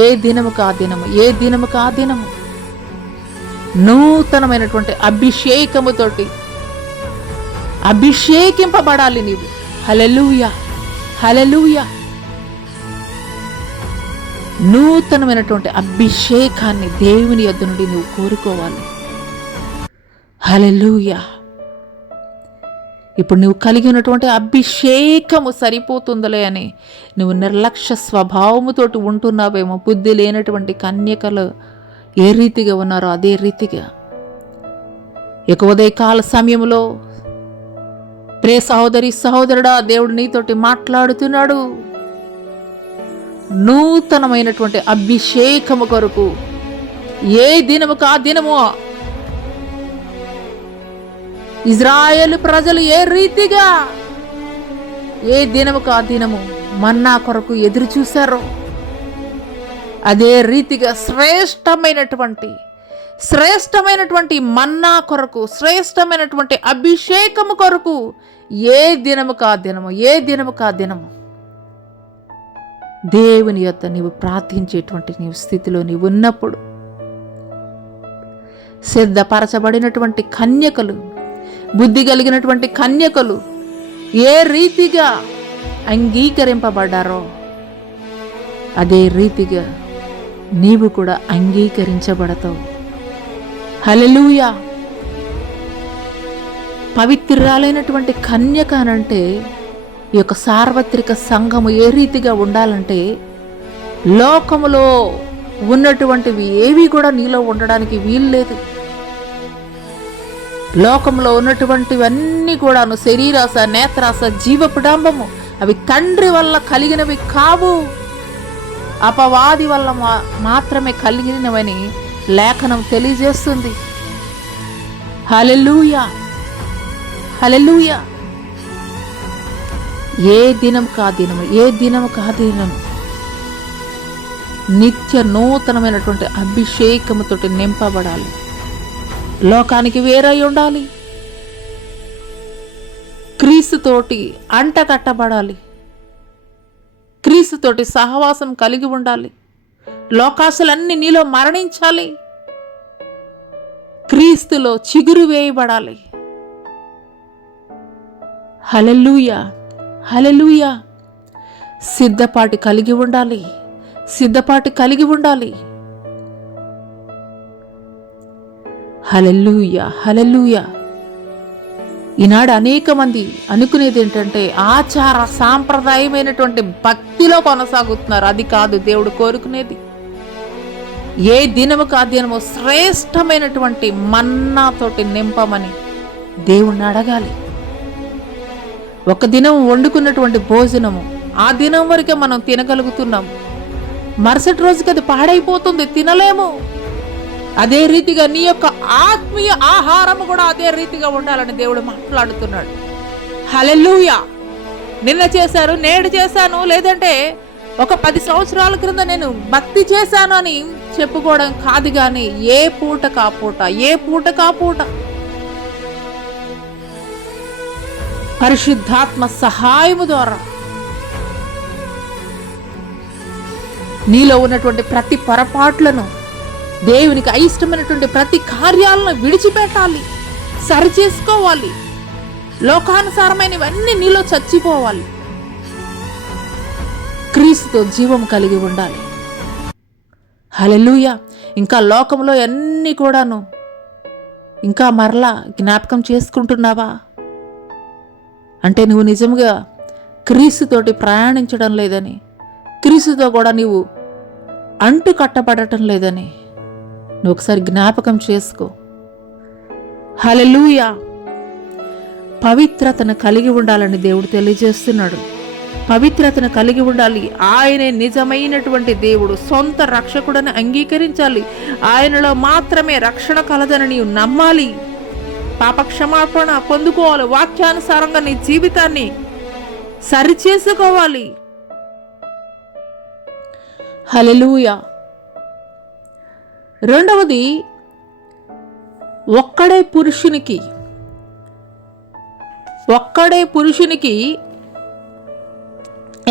ఏ దినము కా దినము, ఏ దినము కా దినము నూతనమైనటువంటి అభిషేకముతోటి అభిషేకింపబడాలి నీవు. హల్లెలూయా, హల్లెలూయా. నూతనమైనటువంటి అభిషేకాన్ని దేవుని యొద్ద నుండి నువ్వు కోరుకోవాలి. హల్లెలూయా. ఇప్పుడు నువ్వు కలిగి ఉన్నటువంటి అభిషేకము సరిపోతుందిలే అని నువ్వు నిర్లక్ష్య స్వభావముతోటి ఉంటున్నావేమో. బుద్ధి లేనటువంటి కన్యకలు ఏ రీతిగా ఉన్నారో అదే రీతిగా ఇక ఉదయకాల సమయంలో ప్రియ సహోదరి సహోదరుడా, దేవుడు నీతోటి మాట్లాడుతున్నాడు. నూతనమైనటువంటి అభిషేకము కొరకు ఏ దినముకు ఆ దినము ఇజ్రాయేలు ప్రజలు ఏ రీతిగా ఏ దినముకు ఆ దినము మన్నా కొరకు ఎదురు చూశారో అదే రీతిగా శ్రేష్టమైనటువంటి మన్నా కొరకు, శ్రేష్టమైనటువంటి అభిషేకము కొరకు ఏ దినముకు ఆ దినము, ఏ దినముకు ఆ దినము దేవుని యొద్ద నీవు ప్రార్థించేటువంటి నీవు స్థితిలో నీవు ఉన్నప్పుడు సిద్ధపరచబడినటువంటి కన్యకలు, బుద్ధి కలిగినటువంటి కన్యకలు ఏ రీతిగా అంగీకరింపబడ్డారో అదే రీతిగా నీవు కూడా అంగీకరించబడతావు. హల్లెలూయా. పవిత్రురాలైనటువంటి కన్యక అనంటే ఈ యొక్క సార్వత్రిక సంఘము ఏ రీతిగా ఉండాలంటే లోకములో ఉన్నటువంటివి ఏవి కూడా నీలో ఉండడానికి వీల్లేదు. లోకంలో ఉన్నటువంటివన్నీ కూడాను శరీరాశ, నేత్రాశ, జీవపుడంబము అవి తండ్రి వల్ల కలిగినవి కావు, అపవాది వల్ల మాత్రమే కలిగినవని లేఖనం తెలియజేస్తుంది. హల్లెలూయా, హల్లెలూయా. ఏ దినం కా దినము, ఏ దినము కా దినము నిత్య నూతనమైనటువంటి అభిషేకముతోటి నింపబడాలి. లోకానికి వేరై ఉండాలి. క్రీస్తుతోటి అంట కట్టబడాలి. క్రీస్తుతోటి సహవాసం కలిగి ఉండాలి. లోకాశలన్నీ నీలో మరణించాలి. క్రీస్తులో చిగురు వేయబడాలి. హల్లెలూయా, హల్లెలూయా. సిద్ధపాటు కలిగి ఉండాలి. సిద్ధపాటు కలిగి ఉండాలి. హల్లెలూయా, హల్లెలూయా. ఈనాడు అనేక మంది అనుకునేది ఏంటంటే ఆచార సాంప్రదాయమైనటువంటి భక్తిలో కొనసాగుతున్నారు. అది కాదు దేవుడు కోరుకునేది. ఏ దినముకు ఆ దినము శ్రేష్టమైనటువంటి మన్నాతోటి నింపమని దేవుణ్ణి అడగాలి. ఒక దినం వండుకున్నటువంటి భోజనము ఆ దినం వరకే మనం తినగలుగుతున్నాము. మరుసటి రోజుకి అది పాడైపోతుంది, తినలేము. అదే రీతిగా నీ యొక్క ఆత్మీయ ఆహారము కూడా అదే రీతిగా ఉండాలని దేవుడు మాట్లాడుతున్నాడు. హల్లెలూయా. నిన్న చేశారు, నేడు చేశాను, లేదంటే ఒక 10 సంవత్సరాల క్రింద నేను భక్తి చేశాను అని చెప్పుకోవడం కాదు, కానీ ఏ పూట కాపూట, ఏ పూట కాపూట పరిశుద్ధాత్మ సహాయము ద్వారా నీలో ఉన్నటువంటి ప్రతి పొరపాట్లను, దేవునికి అయిష్టమైనటువంటి ప్రతి కార్యాలను విడిచిపెట్టాలి, సరిచేసుకోవాలి. లోకానుసారమైనవన్నీ నీలో చచ్చిపోవాలి. క్రీస్తుతో జీవం కలిగి ఉండాలి. హల్లెలూయా. ఇంకా లోకంలో అన్నీ కూడాను ఇంకా మరలా జ్ఞాపకం చేసుకుంటున్నావా? అంటే నువ్వు నిజంగా క్రీస్తుతోటి ప్రయాణించడం లేదని, క్రీస్తుతో కూడా నీవు అంటు కట్టబడటం లేదని నువ్వు ఒకసారి జ్ఞాపకం చేసుకో. హల్లెలూయా. పవిత్రతను కలిగి ఉండాలని దేవుడు తెలియజేస్తున్నాడు. పవిత్రతను కలిగి ఉండాలి. ఆయనే నిజమైనటువంటి దేవుడు, సొంత రక్షకుడని అంగీకరించాలి. ఆయనలో మాత్రమే రక్షణ కలదని నీవు నమ్మాలి. పాపక్షమాపణ పొందుకోవాలి. వాక్యానుసారంగా నీ జీవితాన్ని సరిచేసుకోవాలి. హల్లెలూయా. రెండవది, ఒక్కడే పురుషునికి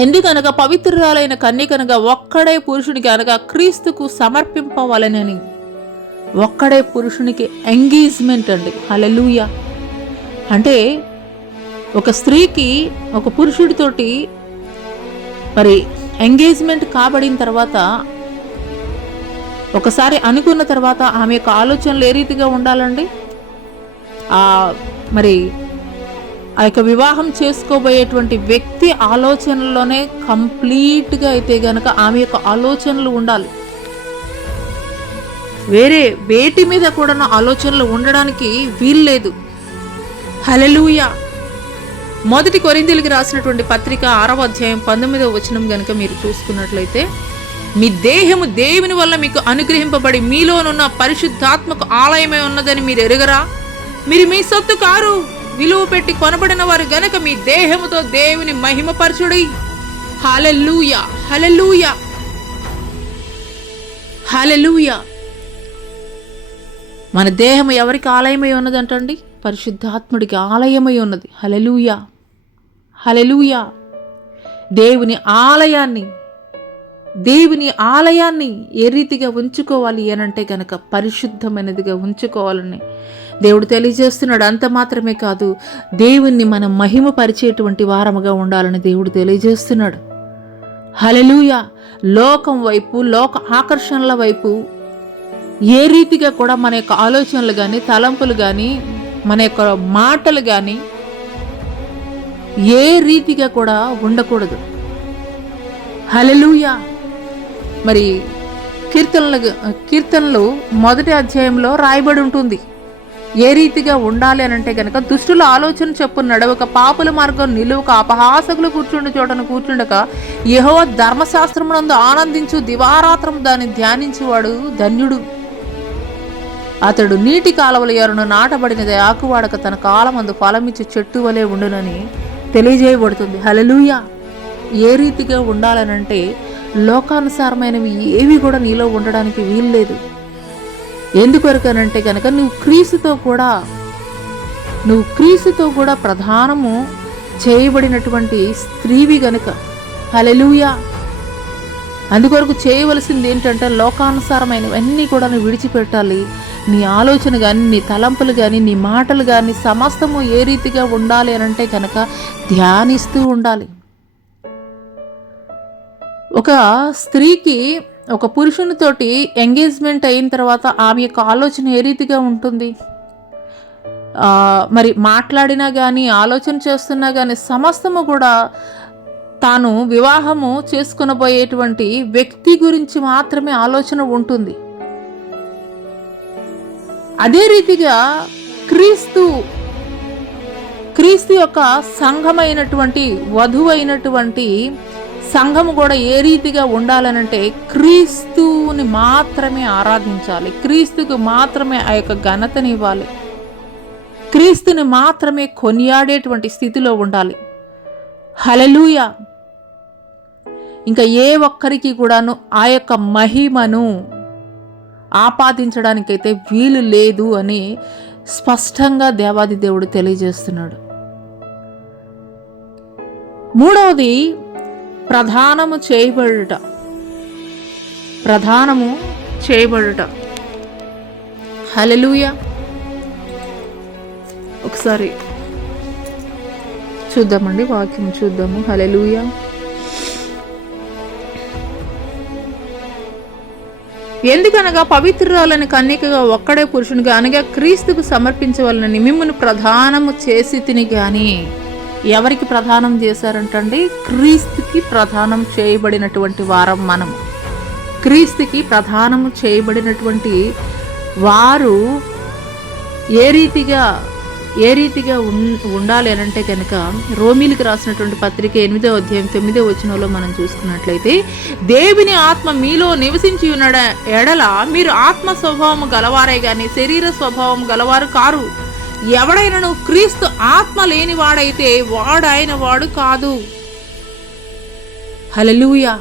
ఎందుకనగా పవిత్రురాలైన కన్యకనగా ఒక్కడే పురుషునికి అనగా క్రీస్తుకు సమర్పింపవలెనని. ఒక్కడే పురుషునికి ఎంగేజ్మెంట్ అండి. హల్లెలూయా. అంటే ఒక స్త్రీకి ఒక పురుషుడితోటి మరి ఎంగేజ్మెంట్ కాబడిన తర్వాత, ఒకసారి అనుకున్న తర్వాత ఆమె యొక్క ఆలోచనలు ఏ రీతిగా ఉండాలండి? మరి ఆ యొక్క వివాహం చేసుకోబోయేటువంటి వ్యక్తి ఆలోచనల్లోనే కంప్లీట్గా అయితే గనక ఆమె యొక్క ఆలోచనలు ఉండాలి. వేరే వేటి మీద కూడా ఆలోచనలు ఉండడానికి వీల్లేదు. హల్లెలూయా. మొదటి కొరింథీయులకు రాసినటువంటి పత్రిక 6వ అధ్యాయం 19వ వచనం గనుక మీరు చూసుకున్నట్లయితే, మీ దేహము దేవుని వల్ల మీకు అనుగ్రహింపబడి మీలోనున్న పరిశుద్ధాత్మకు ఆలయమై ఉన్నదని మీరు ఎరుగరా? మీరు మీ సొత్తు కారు, విలువ పెట్టి కొనబడిన వారు గనక మీ దేహముతో దేవుని మహిమపరచుడి. హల్లెలూయా. హల్లెలూయా. హల్లెలూయా. మన దేహం ఎవరికి ఆలయమై ఉన్నదంటండి? పరిశుద్ధాత్ముడికి ఆలయమై ఉన్నది. హల్లెలూయా. హల్లెలూయా. దేవుని ఆలయాన్ని ఏ రీతిగా ఉంచుకోవాలి అనంటే కనుక పరిశుద్ధమైనదిగా ఉంచుకోవాలని దేవుడు తెలియజేస్తున్నాడు. అంత మాత్రమే కాదు, దేవుణ్ణి మనం మహిమపరిచేటువంటి వారముగా ఉండాలని దేవుడు తెలియజేస్తున్నాడు. హల్లెలూయా. లోకం వైపు, లోక ఆకర్షణల వైపు ఏ రీతిగా కూడా మన యొక్క ఆలోచనలు కానీ, తలంపులు కానీ, మన యొక్క మాటలు కానీ ఏ రీతిగా కూడా ఉండకూడదు. హల్లెలూయా. మరి కీర్తనలు 1వ అధ్యాయంలో రాయబడి ఉంటుంది. ఏ రీతిగా ఉండాలి అని అంటే కనుక, దుష్టుల ఆలోచన చెప్పు నడవక, పాపుల మార్గం నిలువక, అపహాసకులు కూర్చుండి చోటను కూర్చుండక, యెహోవా ధర్మశాస్త్రమునందు ఆనందించు, దివారాత్రం దాన్ని ధ్యానించువాడు ధన్యుడు. అతడు నీటి కాలవల ఎరును నాటబడినది, ఆకువాడక తన కాలమందు ఫలమిచ్చి చెట్టు వలె ఉండునని తెలియజేయబడుతుంది. హల్లెలూయా. ఏ రీతిగా ఉండాలనంటే, లోకానుసారమైనవి ఏవి కూడా నీలో ఉండడానికి వీల్లేదు. ఎందుకొరకనంటే కనుక నువ్వు క్రీస్తుతో కూడా ప్రధానము చేయబడినటువంటి స్త్రీవి గనుక. హల్లెలూయా. అందుకొరకు చేయవలసింది ఏంటంటే, లోకానుసారమైనవన్నీ కూడా నువ్వు విడిచిపెట్టాలి. నీ ఆలోచన కానీ, నీ తలంపులు కానీ, నీ మాటలు కానీ సమస్తము ఏ రీతిగా ఉండాలి అనంటే కనుక ధ్యానిస్తూ ఉండాలి. ఒక స్త్రీకి ఒక పురుషునితోటి ఎంగేజ్మెంట్ అయిన తర్వాత ఆమె యొక్క ఆలోచన ఏ రీతిగా ఉంటుంది? మరి మాట్లాడినా కానీ, ఆలోచన చేస్తున్నా కానీ సమస్తము కూడా తాను వివాహము చేసుకునబోయేటువంటి వ్యక్తి గురించి మాత్రమే ఆలోచన ఉంటుంది. అదే రీతిగా క్రీస్తు యొక్క సంఘమైనటువంటి, వధువైనటువంటి సంఘము కూడా ఏ రీతిగా ఉండాలనంటే, క్రీస్తుని మాత్రమే ఆరాధించాలి, క్రీస్తుకు మాత్రమే ఆ యొక్క ఘనతని ఇవ్వాలి, క్రీస్తుని మాత్రమే కొనియాడేటువంటి స్థితిలో ఉండాలి. హల్లెలూయా. ఇంకా ఏ ఒక్కరికి కూడాను ఆ యొక్క మహిమను ఆపాదించడానికైతే వీలు లేదు అని స్పష్టంగా దేవాది దేవుడు తెలియజేస్తున్నాడు. మూడవది, ప్రధానము చేయబడుట. హల్లెలూయా. ఒకసారి చూద్దామండి, వాక్యం చూద్దాము. హల్లెలూయా. ఎందుకనగా పవిత్రురాలని కన్యకగా ఒక్కడే పురుషునిగా అనగా క్రీస్తుకు సమర్పించవలనని మిమ్మల్ని ప్రధానము చేసి తిని గాని. ఎవరికి ప్రధానం చేశారంటండి? క్రీస్తుకి ప్రధానం చేయబడినటువంటి వారం మనము. క్రీస్తుకి ప్రధానము చేయబడినటువంటి వారు ఏ రీతిగా ఉండాలి అనంటే కనుక రోమీలకు రాసినటువంటి పత్రిక 8వ అధ్యాయం 9వ వచనంలో మనం చూసుకున్నట్లయితే, దేవుని ఆత్మ మీలో నివసించి ఉన్న ఎడల మీరు ఆత్మ స్వభావము గలవారే గాని శరీర స్వభావం గలవారు కారు. ఎవడైనను క్రీస్తు ఆత్మ లేనివాడైతే వాడైన వాడు కాదు. హల్లెలూయా.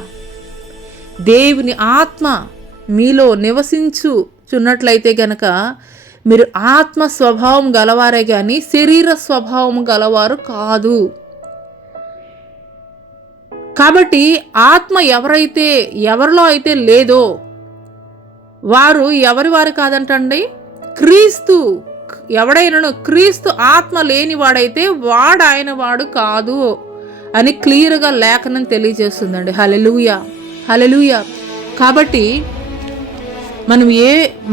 దేవుని ఆత్మ మీలో నివసించుచున్నట్లయితే గనక మీరు ఆత్మ స్వభావం గలవారే కానీ శరీర స్వభావం గలవారు కాదు. కాబట్టి ఆత్మ ఎవరిలో అయితే లేదో వారు ఎవరి వారు కాదంటండి? క్రీస్తు. ఎవడైనను క్రీస్తు ఆత్మ లేనివాడైతే వాడు వాడు కాదు అని క్లియర్గా లేఖనం తెలియజేస్తుందండి. హల్లెలూయా, హల్లెలూయా. కాబట్టి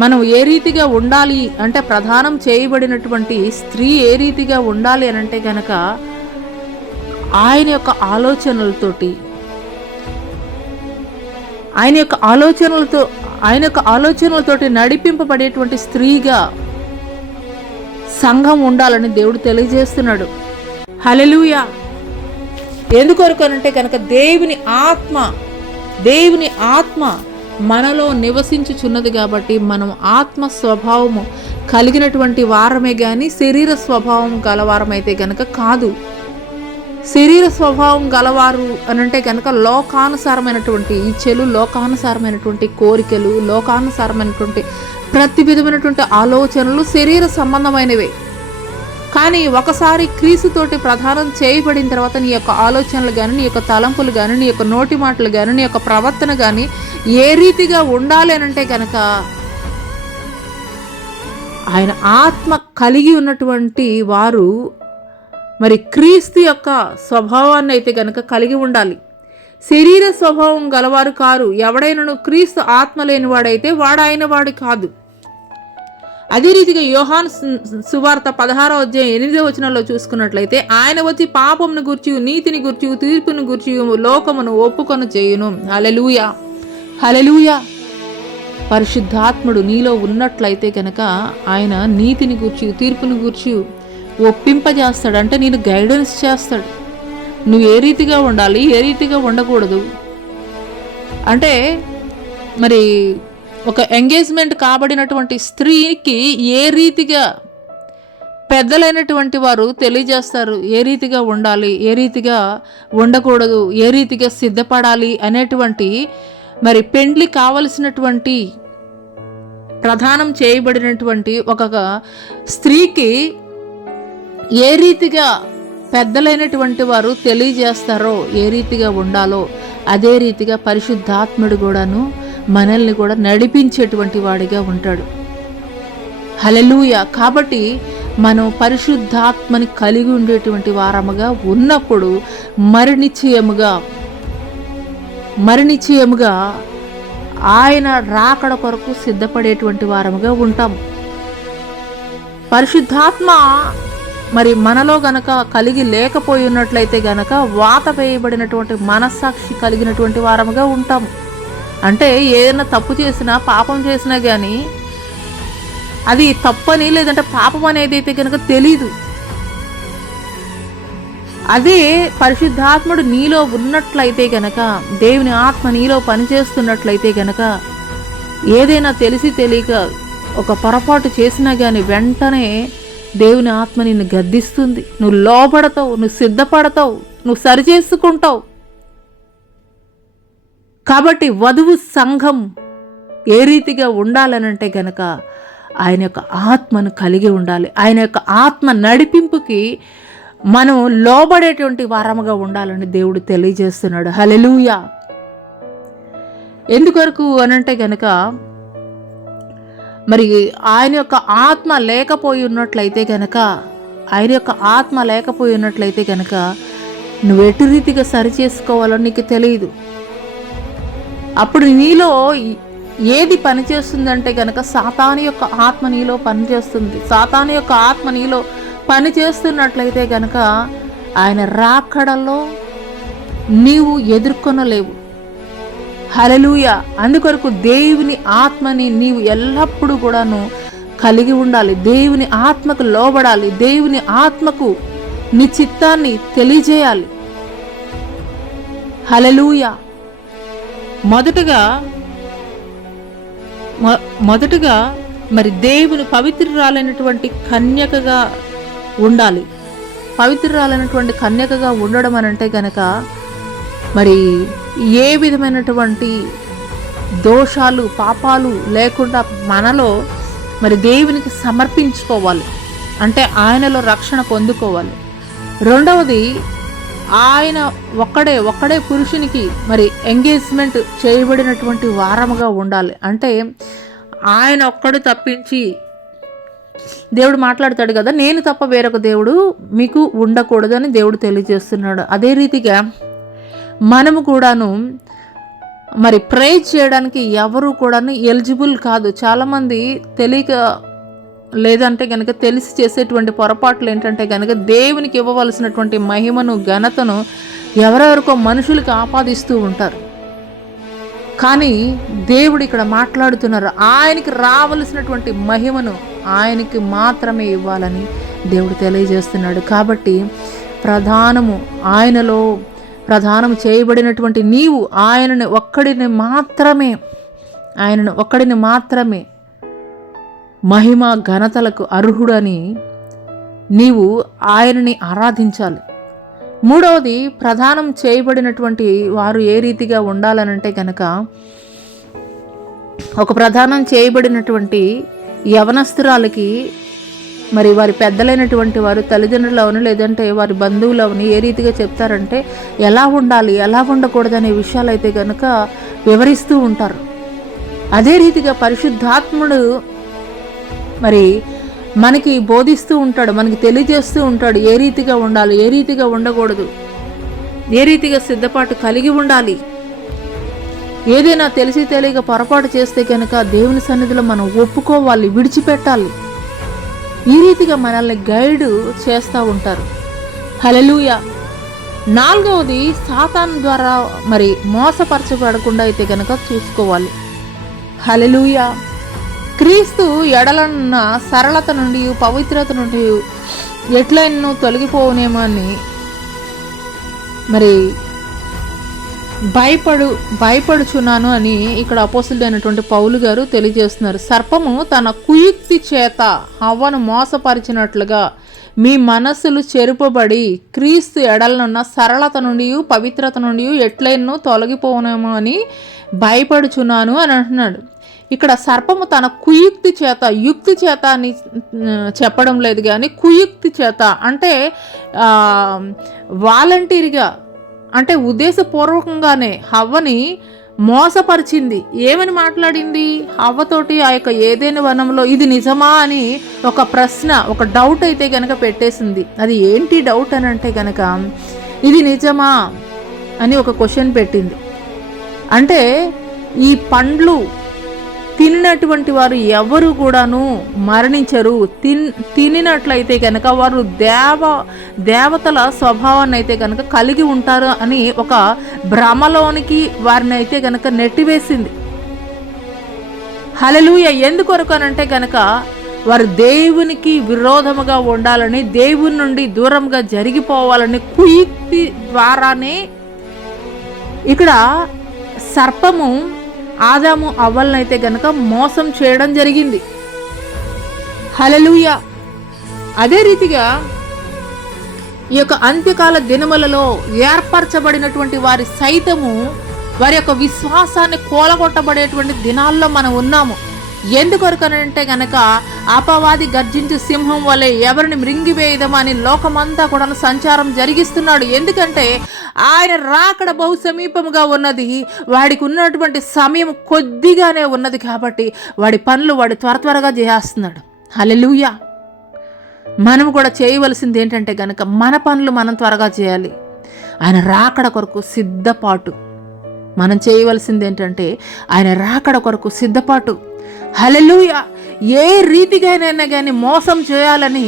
మనం ఏ రీతిగా ఉండాలి అంటే, ప్రధానం చేయబడినటువంటి స్త్రీ ఏ రీతిగా ఉండాలి అని అంటే గనక ఆయన యొక్క ఆలోచనలతోటి నడిపింపబడేటువంటి స్త్రీగా సంఘం ఉండాలని దేవుడు తెలియజేస్తున్నాడు. హల్లెలూయా. ఎందుకొరకు అనంటే కనుక దేవుని ఆత్మ మనలో నివసించుచున్నది కాబట్టి మనం ఆత్మ స్వభావము కలిగినటువంటి వారమే కానీ శరీర స్వభావం గలవారమైతే గనక కాదు. శరీర స్వభావం గలవారు అనంటే కనుక లోకానుసారమైనటువంటి ఇచ్చెలు, లోకానుసారమైనటువంటి కోరికలు, లోకానుసారమైనటువంటి ప్రతి విధమైనటువంటి ఆలోచనలు శరీర సంబంధమైనవే. కానీ ఒకసారి క్రీస్తుతోటి ప్రధానం చేయబడిన తర్వాత నీ యొక్క ఆలోచనలు కానీ, నీ యొక్క తలంపులు కానీ, నీ యొక్క నోటి మాటలు కానీ, నీ యొక్క ప్రవర్తన కానీ ఏ రీతిగా ఉండాలి అనంటే కనుక ఆయన ఆత్మ కలిగి ఉన్నటువంటి వారు మరి క్రీస్తు యొక్క స్వభావాన్ని అయితే కనుక కలిగి ఉండాలి. శరీర స్వభావం గలవారు కారు. ఎవడైనను క్రీస్తు ఆత్మ లేనివాడైతే వాడు వాడు కాదు. అదే రీతిగా యోహాను సువార్త 16వ అధ్యాయం 8వ వచనంలో చూసుకున్నట్లయితే, ఆయన వచ్చి పాపమును గూర్చి, నీతిని గూర్చి, తీర్పును గూర్చి లోకమును ఒప్పుకొని చేయును. హల్లెలూయా, హల్లెలూయా. పరిశుద్ధాత్ముడు నీలో ఉన్నట్లయితే కనుక ఆయన నీతిని గూర్చి, తీర్పును గూర్చి ఒప్పింపజేస్తాడు. అంటే నేను గైడెన్స్ చేస్తాడు. నువ్వు ఏ రీతిగా ఉండాలి, ఏ రీతిగా ఉండకూడదు. అంటే మరి ఒక ఎంగేజ్మెంట్ కాబడినటువంటి స్త్రీకి ఏ రీతిగా పెద్దలైనటువంటి వారు తెలియజేస్తారు, ఏ రీతిగా ఉండాలి, ఏ రీతిగా ఉండకూడదు, ఏ రీతిగా సిద్ధపడాలి అనేటువంటి మరి పెండ్లి కావలసినటువంటి ప్రధానం చేయబడినటువంటి ఒక స్త్రీకి ఏ రీతిగా పెద్దలైనటువంటి వారు తెలియజేస్తారో, ఏ రీతిగా ఉండాలో అదే రీతిగా పరిశుద్ధాత్ముడు కూడాను మనల్ని కూడా నడిపించేటువంటి వాడిగా ఉంటాడు. హల్లెలూయా. కాబట్టి మనం పరిశుద్ధాత్మని కలిగి ఉండేటువంటి వారముగా ఉన్నప్పుడు మరి నిశ్చయముగా ఆయన రాకడ కొరకు సిద్ధపడేటువంటి వారముగా ఉంటాం. పరిశుద్ధాత్మ మరి మనలో గనక కలిగి లేకపోయి ఉన్నట్లయితే గనక వాత వేయబడినటువంటి మనస్సాక్షి కలిగినటువంటి వారముగా ఉంటాం. అంటే ఏదైనా తప్పు చేసినా, పాపం చేసినా కానీ అది తప్పని లేదంటే పాపం అనేది అయితే కనుక తెలీదు. అదే పరిశుద్ధాత్ముడు నీలో ఉన్నట్లయితే గనక, దేవుని ఆత్మ నీలో పనిచేస్తున్నట్లయితే గనక ఏదైనా తెలిసి తెలియక ఒక పొరపాటు చేసినా కానీ వెంటనే దేవుని ఆత్మ నిన్ను గద్దిస్తుంది. నువ్వు లోబడతావు, నువ్వు సిద్ధపడతావు, నువ్వు సరిచేసుకుంటావు. కాబట్టి వధువు సంఘం ఏ రీతిగా ఉండాలనంటే గనక ఆయన యొక్క ఆత్మను కలిగి ఉండాలి. ఆయన యొక్క ఆత్మ నడిపింపుకి మనం లోబడేటువంటి వారముగా ఉండాలని దేవుడు తెలియజేస్తున్నాడు. హల్లెలూయా. ఎందుకొరకు అనంటే గనక మరి ఆయన యొక్క ఆత్మ లేకపోయి ఉన్నట్లయితే గనక నువ్వు ఎటు రీతిగా సరి చేసుకోవాలో నీకు తెలియదు. అప్పుడు నీలో ఏది పనిచేస్తుందంటే కనుక సాతాను యొక్క ఆత్మ నీలో పనిచేస్తుంది. సాతాను యొక్క ఆత్మ నీలో పనిచేస్తున్నట్లయితే కనుక ఆయన రాకడలో నీవు ఎదుర్కొనలేవు. హల్లెలూయా. అందుకొరకు దేవుని ఆత్మని నీవు ఎల్లప్పుడూ కూడాను కలిగి ఉండాలి. దేవుని ఆత్మకు లోబడాలి. దేవుని ఆత్మకు నీ చిత్తాన్ని తెలియజేయాలి. హల్లెలూయా. మొదటగా మరి దేవుని పవిత్రురాలైనటువంటి కన్యకగా ఉండాలి. పవిత్రురాలైనటువంటి కన్యకగా ఉండడం అని అంటే కనుక మరి ఏ విధమైనటువంటి దోషాలు పాపాలు లేకుండా మనలో మరి దేవునికి సమర్పించుకోవాలి. అంటే ఆయనలో రక్షణ పొందుకోవాలి. రెండవది, ఆయన ఒక్కడే పురుషునికి మరి ఎంగేజ్మెంట్ చేయబడినటువంటి వారముగా ఉండాలి. అంటే ఆయన ఒక్కడు తప్పించి దేవుడు మాట్లాడతాడు కదా, నేను తప్ప వేరొక దేవుడు మీకు ఉండకూడదని దేవుడు తెలియజేస్తున్నాడు. అదే రీతిగా మనము కూడాను మరి ప్రేజ్ చేయడానికి ఎవరు కూడాను ఎలిజిబుల్ కాదు. చాలామంది తెలియక లేదంటే కనుక తెలిసి చేసేటువంటి పొరపాట్లు ఏంటంటే కనుక దేవునికి ఇవ్వవలసినటువంటి మహిమను ఘనతను ఎవరెవరికో మనుషులకు ఆపాదిస్తూ ఉంటారు. కానీ దేవుడు ఇక్కడ మాట్లాడుతున్నారు, ఆయనకి రావలసినటువంటి మహిమను ఆయనకి మాత్రమే ఇవ్వాలని దేవుడు తెలియజేస్తున్నాడు. కాబట్టి ఆయనలో ప్రధానము చేయబడినటువంటి నీవు ఆయనను ఒక్కడిని మాత్రమే మహిమ ఘనతలకు అర్హుడని నీవు ఆయనని ఆరాధించాలి. మూడవది, ప్రధానం చేయబడినటువంటి వారు ఏ రీతిగా ఉండాలనంటే కనుక ఒక ప్రధానం చేయబడినటువంటి యవనస్తురాలకి మరి వారి పెద్దలైనటువంటి వారు తల్లిదండ్రులు అవను లేదంటే వారి బంధువులు అవని ఏ రీతిగా చెప్తారంటే ఎలా ఉండాలి ఎలా ఉండకూడదనే విషయాలు అయితే కనుక వివరిస్తూ ఉంటారు. అదే రీతిగా పరిశుద్ధాత్ముడు మరి మనకి బోధిస్తూ ఉంటాడు, మనకి తెలియజేస్తూ ఉంటాడు ఏ రీతిగా ఉండాలి, ఏ రీతిగా ఉండకూడదు, ఏ రీతిగా సిద్ధపాటు కలిగి ఉండాలి. ఏదైనా తెలిసి తెలియక పొరపాటు చేస్తే కనుక దేవుని సన్నిధిలో మనం ఒప్పుకోవాలి, విడిచిపెట్టాలి. ఈ రీతిగా మనల్ని గైడ్ చేస్తూ ఉంటారు. హల్లెలూయా. నాలుగవది, సాతాను ద్వారా మరి మోసపరచబడకుండా అయితే కనుక చూసుకోవాలి. హల్లెలూయా. క్రీస్తు ఎడలన్న సరళత నుండి పవిత్రత నుండి ఎట్లయినను తొలగిపోవునేమో అని మరి భయపడుచున్నాను అని ఇక్కడ అపోస్తలుడైనటువంటి పౌలు గారు తెలియజేస్తున్నారు. సర్పము తన కుయుక్తి చేత హవ్వను మోసపరిచినట్లుగా మీ మనస్సులు చెరుపబడి క్రీస్తు ఎడలనున్న సరళత నుండి పవిత్రత నుండి ఎట్లయినను తొలగిపోవునేమో అని భయపడుచున్నాను అని అంటున్నాడు. ఇక్కడ సర్పము తన కుయుక్తి చేత, యుక్తి చేత అని చెప్పడం లేదు కానీ కుయుక్తి చేత అంటే వాలంటీర్గా అంటే ఉద్దేశపూర్వకంగానే హవ్వని మోసపరిచింది. ఏమని మాట్లాడింది? హవ్వతోటి ఆ యొక్క ఏదైనా వనంలో ఇది నిజమా అని ఒక ప్రశ్న, ఒక డౌట్ అయితే కనుక పెట్టేసింది. అది ఏంటి డౌట్ అని అంటే కనుక ఇది నిజమా అని ఒక క్వశ్చన్ పెట్టింది. అంటే ఈ పండ్లు తినినటువంటి వారు ఎవరు కూడాను మరణించరు, తినినట్లయితే కనుక వారు దేవతల స్వభావాన్ని అయితే కనుక కలిగి ఉంటారు అని ఒక భ్రమలోనికి వారిని అయితే కనుక నెట్టివేసింది. హల్లెలూయా. ఎందుకొరకు అనంటే కనుక వారు దేవునికి విరోధముగా ఉండాలని, దేవుని నుండి దూరంగా జరిగిపోవాలని కుయుక్తి ద్వారానే ఇక్కడ సర్పము ఆదాము అవ్వలనైతే గనక మోసం చేయడం జరిగింది. హల్లెలూయా. అదే రీతిగా ఈ యొక్క అంత్యకాల దినములలో ఏర్పరచబడినటువంటి వారి సైతము వారి యొక్క విశ్వాసాన్ని కూలగొట్టబడేటువంటి దినాల్లో మనం ఉన్నాము. ఎందుకొరకనంటే గనక అపవాది గర్జించు సింహం వలె ఎవరిని మృంగివేయదమని లోకమంతా కూడా సంచారం జరిగిస్తున్నాడు. ఎందుకంటే ఆయన రాకడ బహు సమీపముగా ఉన్నది, వాడికి ఉన్నటువంటి సమయం కొద్దిగానే ఉన్నది కాబట్టి వాడి పనులు వాడు త్వరగా చేస్తున్నాడు. హల్లెలూయా. మనం కూడా చేయవలసింది ఏంటంటే కనుక మన పనులు మనం త్వరగా చేయాలి. ఆయన రాకడ కొరకు సిద్ధపాటు. మనం చేయవలసింది ఏంటంటే ఆయన రాకడ కొరకు సిద్ధపాటు. హల్లెలూయా. ఏ రీతిగానైనా కానీ మోసం చేయాలని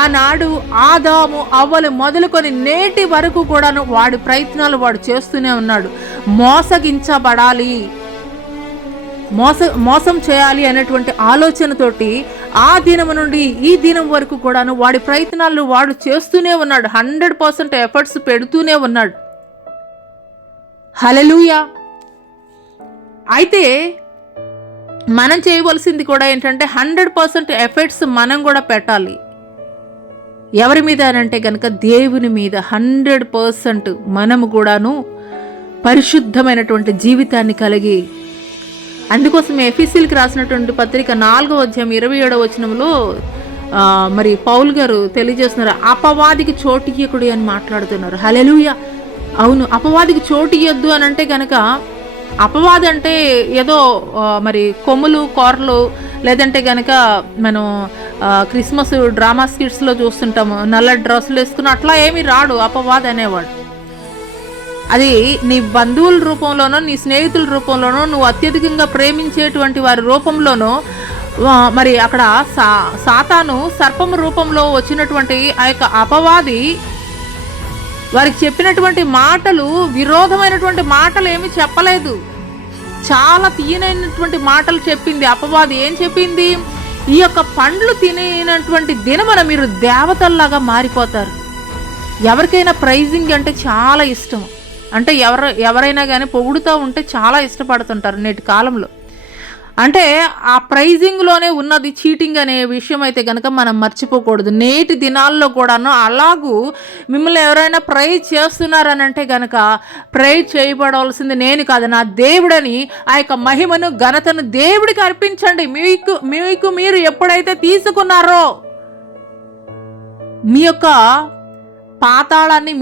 ఆనాడు ఆదాము అవ్వలు మొదలుకొని నేటి వరకు కూడాను వాడి ప్రయత్నాలు వాడు చేస్తూనే ఉన్నాడు. మోసగించబడాలి, మోసం చేయాలి అనేటువంటి ఆలోచనతోటి ఆ దినం నుండి ఈ దినం వరకు కూడాను వాడి ప్రయత్నాలు వాడు చేస్తూనే ఉన్నాడు. 100% ఎఫర్ట్స్ పెడుతూనే ఉన్నాడు. హల్లెలూయా. అయితే మనం చేయవలసింది కూడా ఏంటంటే 100% ఎఫర్ట్స్ మనం కూడా పెట్టాలి. ఎవరి మీద అంటే కనుక దేవుని మీద 100% మనము కూడాను పరిశుద్ధమైనటువంటి జీవితాన్ని కలిగి. అందుకోసం ఎఫెసీయులకు రాసినటువంటి పత్రిక 4వ అధ్యాయం 27వ వచనంలో మరి పౌలు గారు తెలియజేస్తున్నారు, అపవాదికి చోటియకుడి అని మాట్లాడుతున్నారు. హల్లెలూయా. అవును, అపవాదికి చోటు ఇయ్యొద్దు అని అంటే కనుక, అపవాది అంటే ఏదో మరి కొమ్ములు కోరలు, లేదంటే కనుక మనం క్రిస్మస్ డ్రామా స్కిట్స్లో చూస్తుంటాము, నల్ల డ్రెస్సులు వేసుకుని అట్లా ఏమీ రాడు అపవాది అనేవాడు. అది నీ బంధువుల రూపంలోనో, నీ స్నేహితుల రూపంలోనో, నువ్వు అత్యధికంగా ప్రేమించేటువంటి వారి రూపంలోనో, మరి అక్కడ సాతాను సర్పము రూపంలో వచ్చినటువంటి ఆ యొక్క అపవాది వారికి చెప్పినటువంటి మాటలు విరోధమైనటువంటి మాటలు ఏమి చెప్పలేదు. చాలా తీయనైనటువంటి మాటలు చెప్పింది అపవాది. ఏం చెప్పింది? ఈ యొక్క పండ్లు తినేటువంటి దినమున మీరు దేవతల్లాగా మారిపోతారు. ఎవరికైనా ప్రైజింగ్ అంటే చాలా ఇష్టం. అంటే ఎవరైనా కానీ పొగుడుతూ ఉంటే చాలా ఇష్టపడుతుంటారు నేటి కాలంలో. అంటే ఆ ప్రైజింగ్లోనే ఉన్నది చీటింగ్ అనే విషయం అయితే కనుక మనం మర్చిపోకూడదు. నేటి దినాల్లో కూడాను అలాగూ మిమ్మల్ని ఎవరైనా ప్రైజ్ చేస్తున్నారని అంటే కనుక ప్రైజ్ చేయబడవలసింది నేను కాదు, నా దేవుడని ఆ యొక్క మహిమను ఘనతను దేవుడికి అర్పించండి. మీకు మీరు ఎప్పుడైతే తీసుకున్నారో మీ యొక్క పాతాళాన్ని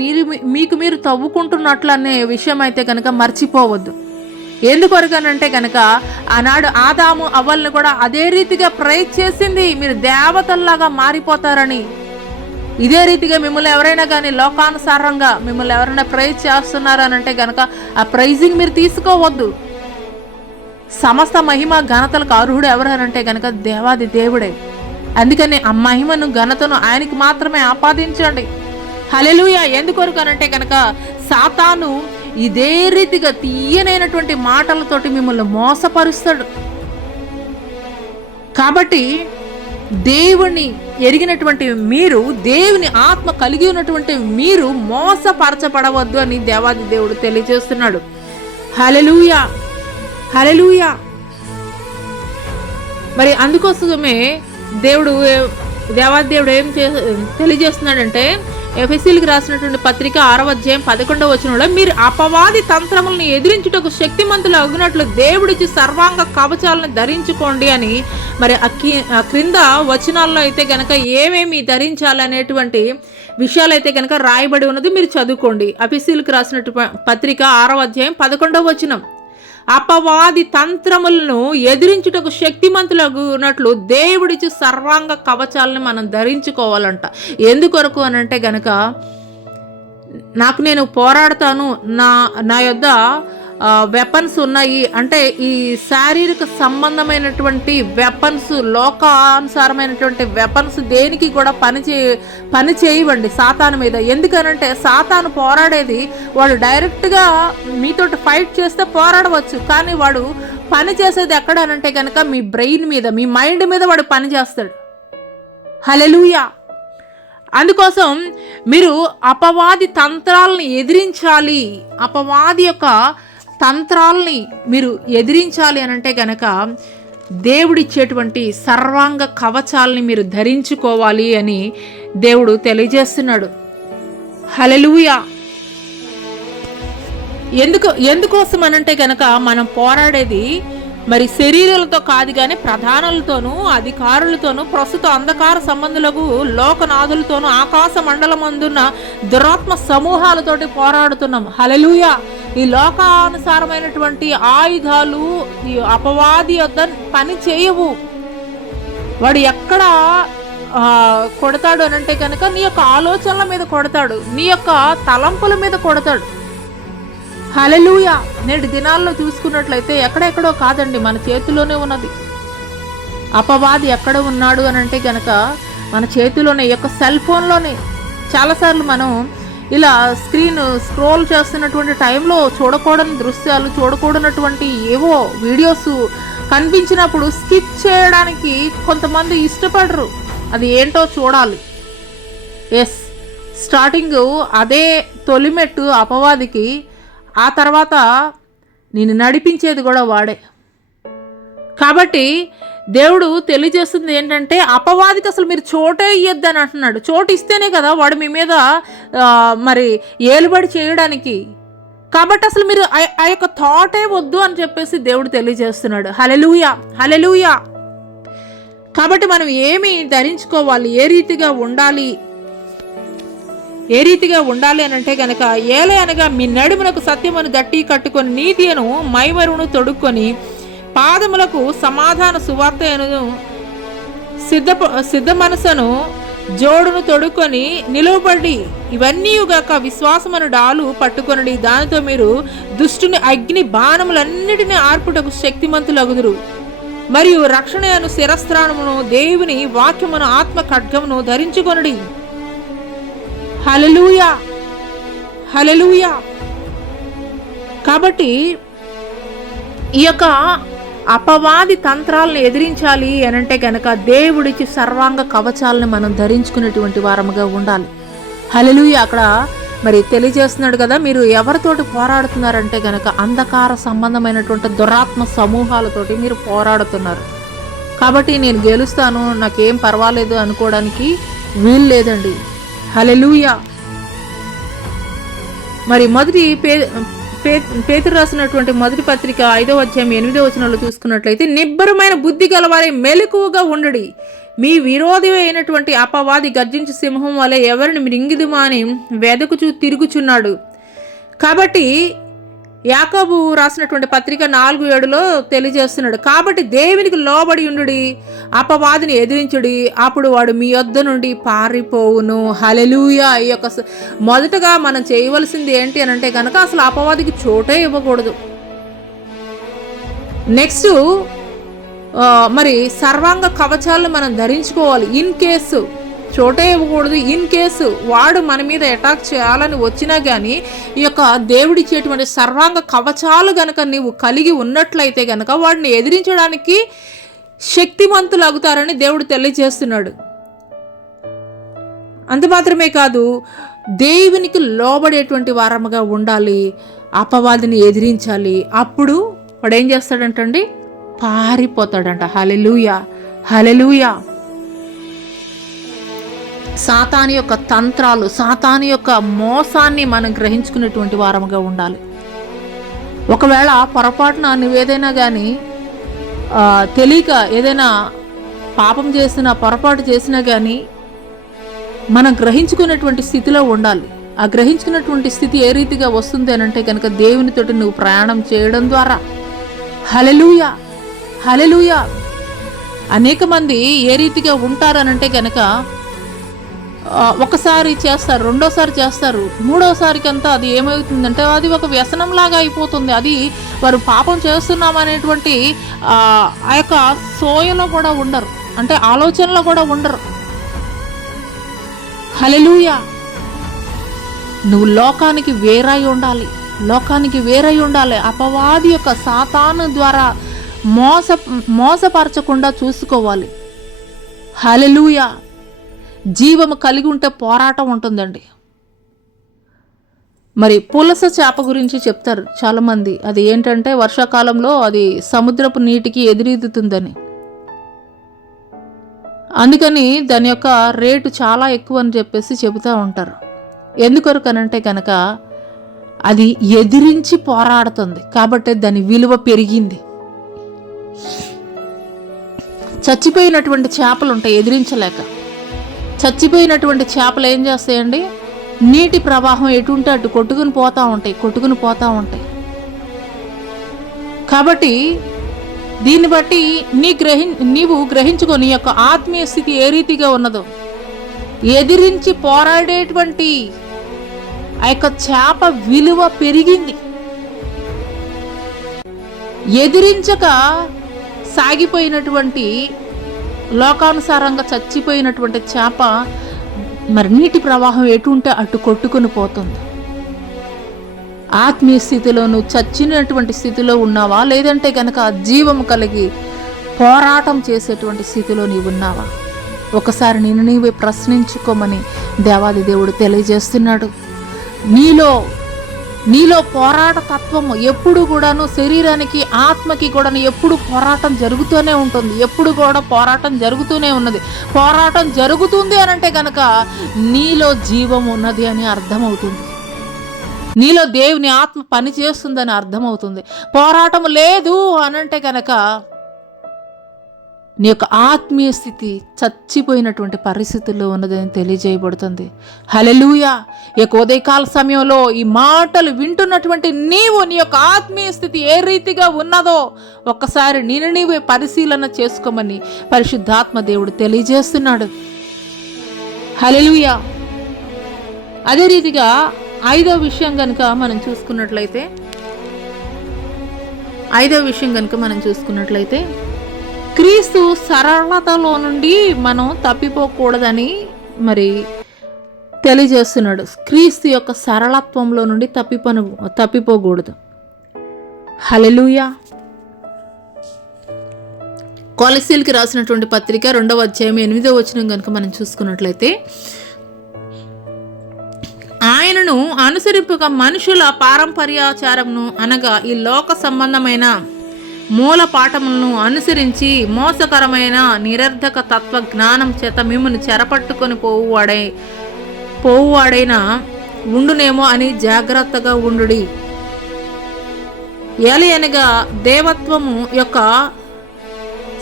మీకు మీరు తవ్వుకుంటున్నట్లు అనే విషయం అయితే కనుక మర్చిపోవద్దు. ఎందుకొరకనంటే కనుక ఆనాడు ఆదాము అవ్వల్ని కూడా అదే రీతిగా ప్రైజ్ చేసింది, మీరు దేవతల్లాగా మారిపోతారని. ఇదే రీతిగా మిమ్మల్ని ఎవరైనా కానీ లోకానుసారంగా మిమ్మల్ని ఎవరైనా ప్రైజ్ చేస్తున్నారనంటే కనుక ఆ ప్రైజింగ్ మీరు తీసుకోవద్దు. సమస్త మహిమ ఘనతలకు అర్హుడు ఎవరనంటే కనుక దేవాది దేవుడే. అందుకని ఆ మహిమను ఘనతను ఆయనకి మాత్రమే ఆపాదించండి. హల్లెలూయా. ఎందుకొరకనంటే కనుక సాతాను ఇదే రీతిగా తీయనైనటువంటి మాటలతోటి మిమ్మల్ని మోసపరుస్తాడు. కాబట్టి దేవుని ఎరిగినటువంటి మీరు, దేవుని ఆత్మ కలిగి ఉన్నటువంటి మీరు మోసపరచబడవద్దు అని దేవాది దేవుడు తెలియజేస్తున్నాడు. హల్లెలూయా, హల్లెలూయా. మరి అందుకోసమే దేవాది దేవుడు ఏం తెలియజేస్తున్నాడంటే, ఎఫెసీయులకు రాసినటువంటి పత్రిక 6వ అధ్యాయం 11వ వచనంలో, మీరు అపవాది తంత్రములను ఎదిరించుటకు శక్తిమంతులు అగునట్లు దేవుడిచ్చి సర్వాంగ కవచాలను ధరించుకోండి అని మరి ఆ క్రింద వచనాల్లో అయితే కనుక ఏమేమి ధరించాలనేటువంటి విషయాలు అయితే కనుక రాయబడి ఉన్నది. మీరు చదువుకోండి. ఎఫెసీయులకు రాసినటువంటి పత్రిక 6వ అధ్యాయం 11వ వచనం. అపవాది తంత్రములను ఎదిరించుటకు శక్తిమంతులగునట్లు దేవుడిచ్చి సర్వాంగ కవచాలను మనం ధరించుకోవాలంట. ఎందుకొరకు అని అంటే గనక, నేను పోరాడతాను, నా యొద్ద వెపన్స్ ఉన్నాయి అంటే ఈ శారీరక సంబంధమైనటువంటి వెపన్స్, లోకానుసారమైనటువంటి వెపన్స్ దేనికి కూడా పని చేయవండి సాతాను మీద. ఎందుకనంటే సాతాను పోరాడేది, వాడు డైరెక్ట్గా మీతోటి ఫైట్ చేస్తే పోరాడవచ్చు, కానీ వాడు పని చేసేది ఎక్కడ అనంటే కనుక మీ బ్రెయిన్ మీద, మీ మైండ్ మీద వాడు పని చేస్తాడు. హల్లెలూయా. అందుకోసం మీరు అపవాది తంత్రాలని ఎదిరించాలి. అపవాది యొక్క తంత్రాలని మీరు ఎదిరించాలి అనంటే కనుక దేవుడిచ్చేటువంటి సర్వాంగ కవచాలని మీరు ధరించుకోవాలి అని దేవుడు తెలియజేస్తున్నాడు. హల్లెలూయా. ఎందుకోసం అనంటే కనుక మనం పోరాడేది మరి శరీరాలతో కాదు కానీ ప్రధానులతోనూ, అధికారులతోనూ, ప్రస్తుత అంధకార సంబంధులకు, లోకనాథులతోనూ, ఆకాశ మండలమందున్న దురాత్మ సమూహాలతోటి పోరాడుతున్నాం. హల్లెలూయా. ఈ లోకానుసారమైనటువంటి ఆయుధాలు ఈ అపవాది యొద్ద పని చేయవు. వాడు ఎక్కడ కొడతాడు అనంటే కనుక నీ యొక్క ఆలోచనల మీద కొడతాడు, నీ యొక్క తలంపుల మీద కొడతాడు. హల్లెలూయా. నేటి దినాల్లో చూసుకున్నట్లయితే ఎక్కడెక్కడో కాదండి, మన చేతిలోనే ఉన్నది. అపవాది ఎక్కడ ఉన్నాడు అని అంటే గనక మన చేతిలోనే, ఈ యొక్క సెల్ ఫోన్లోనే. చాలాసార్లు మనం ఇలా స్క్రీన్ స్క్రోల్ చేస్తున్నటువంటి టైంలో చూడకూడని దృశ్యాలు, చూడకూడనటువంటి ఏవో వీడియోస్ కనిపించినప్పుడు స్కిప్ చేయడానికి కొంతమంది ఇష్టపడరు. అది ఏంటో చూడాలి. ఎస్, స్టార్టింగ్ అదే తొలిమెట్టు అపవాదికి, ఆ తర్వాత నేను నడిపించేది కూడా వాడే. కాబట్టి దేవుడు తెలియజేస్తుంది ఏంటంటే, అపవాదికి అసలు మీరు చోటే ఇయ్యద్దు అని అంటున్నాడు. చోటు ఇస్తేనే కదా వాడు మీ మీద మరి ఏలుబడి చేయడానికి. కాబట్టి అసలు మీరు ఆ యొక్క థాటే వద్దు అని చెప్పేసి దేవుడు తెలియజేస్తున్నాడు. హల్లెలూయా, హల్లెలూయా. కాబట్టి మనం ఏమి ధరించుకోవాలి, ఏ రీతిగా ఉండాలి అని అంటే కనుక, ఏలే అనగా మీ నడుమునకు సత్యమును గట్టి కట్టుకొని, నీతియను మైమరును తొడుక్కొని, పాదములకు సమాధాన సువార్త అయినను సిద్ధ మనసును జోడును తొడుక్కొని నిలువబడి, ఇవన్నీ గాక విశ్వాసమును డాలు పట్టుకొనడి, దానితో మీరు దుష్టుని అగ్ని బాణములన్నిటినీ ఆర్పుటకు శక్తిమంతులగుదురు. మరియు రక్షణ అను శిరస్త్రాణమును, దేవుని వాక్యమును, ఆత్మ ఖడ్గమును ధరించుకొనడి. హల్లెలూయా, హల్లెలూయా. కాబట్టి ఈ యొక్క అపవాది తంత్రాలను ఎదిరించాలి అనంటే కనుక దేవుడికి సర్వాంగ కవచాలను మనం ధరించుకునేటువంటి వారముగా ఉండాలి. హల్లెలూయా. అక్కడ మరి తెలియజేస్తున్నాడు కదా, మీరు ఎవరితోటి పోరాడుతున్నారంటే కనుక అంధకార సంబంధమైనటువంటి దురాత్మ సమూహాలతోటి మీరు పోరాడుతున్నారు. కాబట్టి నేను గెలుస్తాను, నాకేం పర్వాలేదు అనుకోవడానికి వీలు లేదండి. హల్లెలూయా. మరి మొదటి పేతురు రాసినటువంటి మొదటి పత్రిక 5వ అధ్యాయం 8వ వచనంలో చూసుకున్నట్లయితే, నిబ్బరమైన బుద్ధి గలవారే మెలకువగా ఉండడి, మీ విరోధి అయినటువంటి అపవాది గర్జించు సింహం వలె ఎవరిని మృంగిదుమా అని వెదకుచూ తిరుగుచున్నాడు. కాబట్టి యాకోబు రాసినటువంటి పత్రిక 4:7లో తెలియజేస్తున్నాడు, కాబట్టి దేవునికి లోబడి ఉండుడి, అపవాదిని ఎదిరించుడి, అప్పుడు వాడు మీ యొద్ద నుండి పారిపోవును. హల్లెలూయా. ఈ యొక్క మొదటగా మనం చేయవలసింది ఏంటి అని అంటే కనుక అసలు అపవాదికి చోటే ఇవ్వకూడదు. నెక్స్ట్ మరి సర్వాంగ కవచాలను మనం ధరించుకోవాలి. ఇన్ కేసు చోటే ఇవ్వకూడదు. ఇన్ కేసు వాడు మన మీద అటాక్ చేయాలని వచ్చినా కానీ ఈ యొక్క దేవుడిచ్చేటువంటి సర్వాంగ కవచాలు గనక నీవు కలిగి ఉన్నట్లయితే గనక వాడిని ఎదిరించడానికి శక్తివంతులు అవుతారని దేవుడు తెలియజేస్తున్నాడు. అంత మాత్రమే కాదు, దేవునికి లోబడేటువంటి వారముగా ఉండాలి, అపవాదిని ఎదిరించాలి. అప్పుడు వాడు ఏం చేస్తాడంటండి, పారిపోతాడంట. హల్లెలూయా, హల్లెలూయా. సాతాను యొక్క తంత్రాలు, సాతాను యొక్క మోసాన్ని మనం గ్రహించుకునేటువంటి వారముగా ఉండాలి. ఒకవేళ పొరపాటున నువ్వేదైనా కానీ తెలియక ఏదైనా పాపం చేసినా, పొరపాటు చేసినా కానీ మనం గ్రహించుకునేటువంటి స్థితిలో ఉండాలి. ఆ గ్రహించుకున్నటువంటి స్థితి ఏ రీతిగా వస్తుంది అని అంటే కనుక దేవునితోటి నువ్వు ప్రయాణం చేయడం ద్వారా. హల్లెలూయా, హల్లెలూయా. అనేక మంది ఏ రీతిగా ఉంటారనంటే కనుక ఒకసారి చేస్తారు, రెండోసారి చేస్తారు, మూడోసారికంతా అది ఏమవుతుందంటే అది ఒక వ్యసనంలాగా అయిపోతుంది. అది వారు పాపం చేస్తున్నామనేటువంటి ఆ యొక్క సోయలో కూడా ఉండరు, అంటే ఆలోచనలో కూడా ఉండరు. హల్లెలూయా. నువ్వు లోకానికి వేరై ఉండాలి, లోకానికి వేరై ఉండాలి. అపవాది యొక్క సాతాను ద్వారా మోసపరచకుండా చూసుకోవాలి. హల్లెలూయా. జీవము కలిగి ఉంటే పోరాటం ఉంటుందండి. మరి పులస చేప గురించి చెప్తారు చాలామంది. అది ఏంటంటే వర్షాకాలంలో అది సముద్రపు నీటికి ఎదురీదుతుందని, అందుకని దాని యొక్క రేటు చాలా ఎక్కువ అని చెప్పేసి చెబుతూ ఉంటారు. ఎందుకొరకనంటే కనుక అది ఎదిరించి పోరాడుతుంది కాబట్టి దాని విలువ పెరిగింది. చచ్చిపోయినటువంటి చేపలు ఉంటాయి, ఎదిరించలేక చచ్చిపోయినటువంటి చేపలు ఏం చేస్తాయండి, నీటి ప్రవాహం ఎటుంటే అటు కొట్టుకుని పోతూ ఉంటాయి. కాబట్టి దీన్ని బట్టి నీవు గ్రహించుకొని యొక్క ఆత్మీయ స్థితి ఏ రీతిగా ఉన్నదో, ఎదిరించి పోరాడేటువంటి ఆ యొక్క చేప విలువ పెరిగింది. ఎదిరించక సాగిపోయినటువంటి లోకానుసారంగా చచ్చిపోయినటువంటి చేప మరి నీటి ప్రవాహం ఎటు ఉంటే అటు కొట్టుకుని పోతుంది. ఆత్మీయ స్థితిలో నువ్వు చచ్చినటువంటి స్థితిలో ఉన్నావా, లేదంటే కనుక జీవం కలిగి పోరాటం చేసేటువంటి స్థితిలో నీవు ఉన్నావా? ఒకసారి నేను నీవే ప్రశ్నించుకోమని దేవాది దేవుడు తెలియజేస్తున్నాడు. నీలో పోరాట తత్వము ఎప్పుడు కూడాను, శరీరానికి ఆత్మకి కూడా ఎప్పుడు పోరాటం జరుగుతూనే ఉంటుంది. ఎప్పుడు కూడా పోరాటం జరుగుతూనే ఉన్నది. పోరాటం జరుగుతుంది అని అంటే కనుక నీలో జీవం ఉన్నది అని అర్థమవుతుంది. నీలో దేవుని ఆత్మ పని చేస్తుందని అర్థమవుతుంది. పోరాటం లేదు అనంటే కనుక నీ యొక్క ఆత్మీయ స్థితి చచ్చిపోయినటువంటి పరిస్థితుల్లో ఉన్నదని తెలియజేయబడుతుంది. హల్లెలూయా. ఈ ఉదయకాల సమయంలో ఈ మాటలు వింటున్నటువంటి నీవు నీ యొక్క ఆత్మీయ స్థితి ఏ రీతిగా ఉన్నదో ఒక్కసారి నీవే పరిశీలన చేసుకోమని పరిశుద్ధాత్మ దేవుడు తెలియజేస్తున్నాడు. హల్లెలూయా. అదే రీతిగా 5వ విషయం కనుక మనం చూసుకున్నట్లయితే క్రీస్తు సరళతలో నుండి మనం తప్పిపోకూడదని మరి తెలియజేస్తున్నాడు. క్రీస్తు యొక్క సరళత్వంలో నుండి తప్పిపోకూడదు. హల్లెలూయా. కొలస్సీయులకు రాసినటువంటి పత్రిక 2వ అధ్యాయం 8వ వచనం కనుక మనం చూసుకున్నట్లయితే, ఆయనను అనుసరింపక మనుషుల పారంపర్యాచారమును అనగా ఈ లోక సంబంధమైన మూల పాఠములను అనుసరించి మోసకరమైన నిరర్ధక తత్వ జ్ఞానం చేత మిమ్మల్ని చెరపట్టుకొని పోవువాడైనా ఉండునేమో అని జాగ్రత్తగా ఉండుడి. ఏలయనగా దేవత్వము యొక్క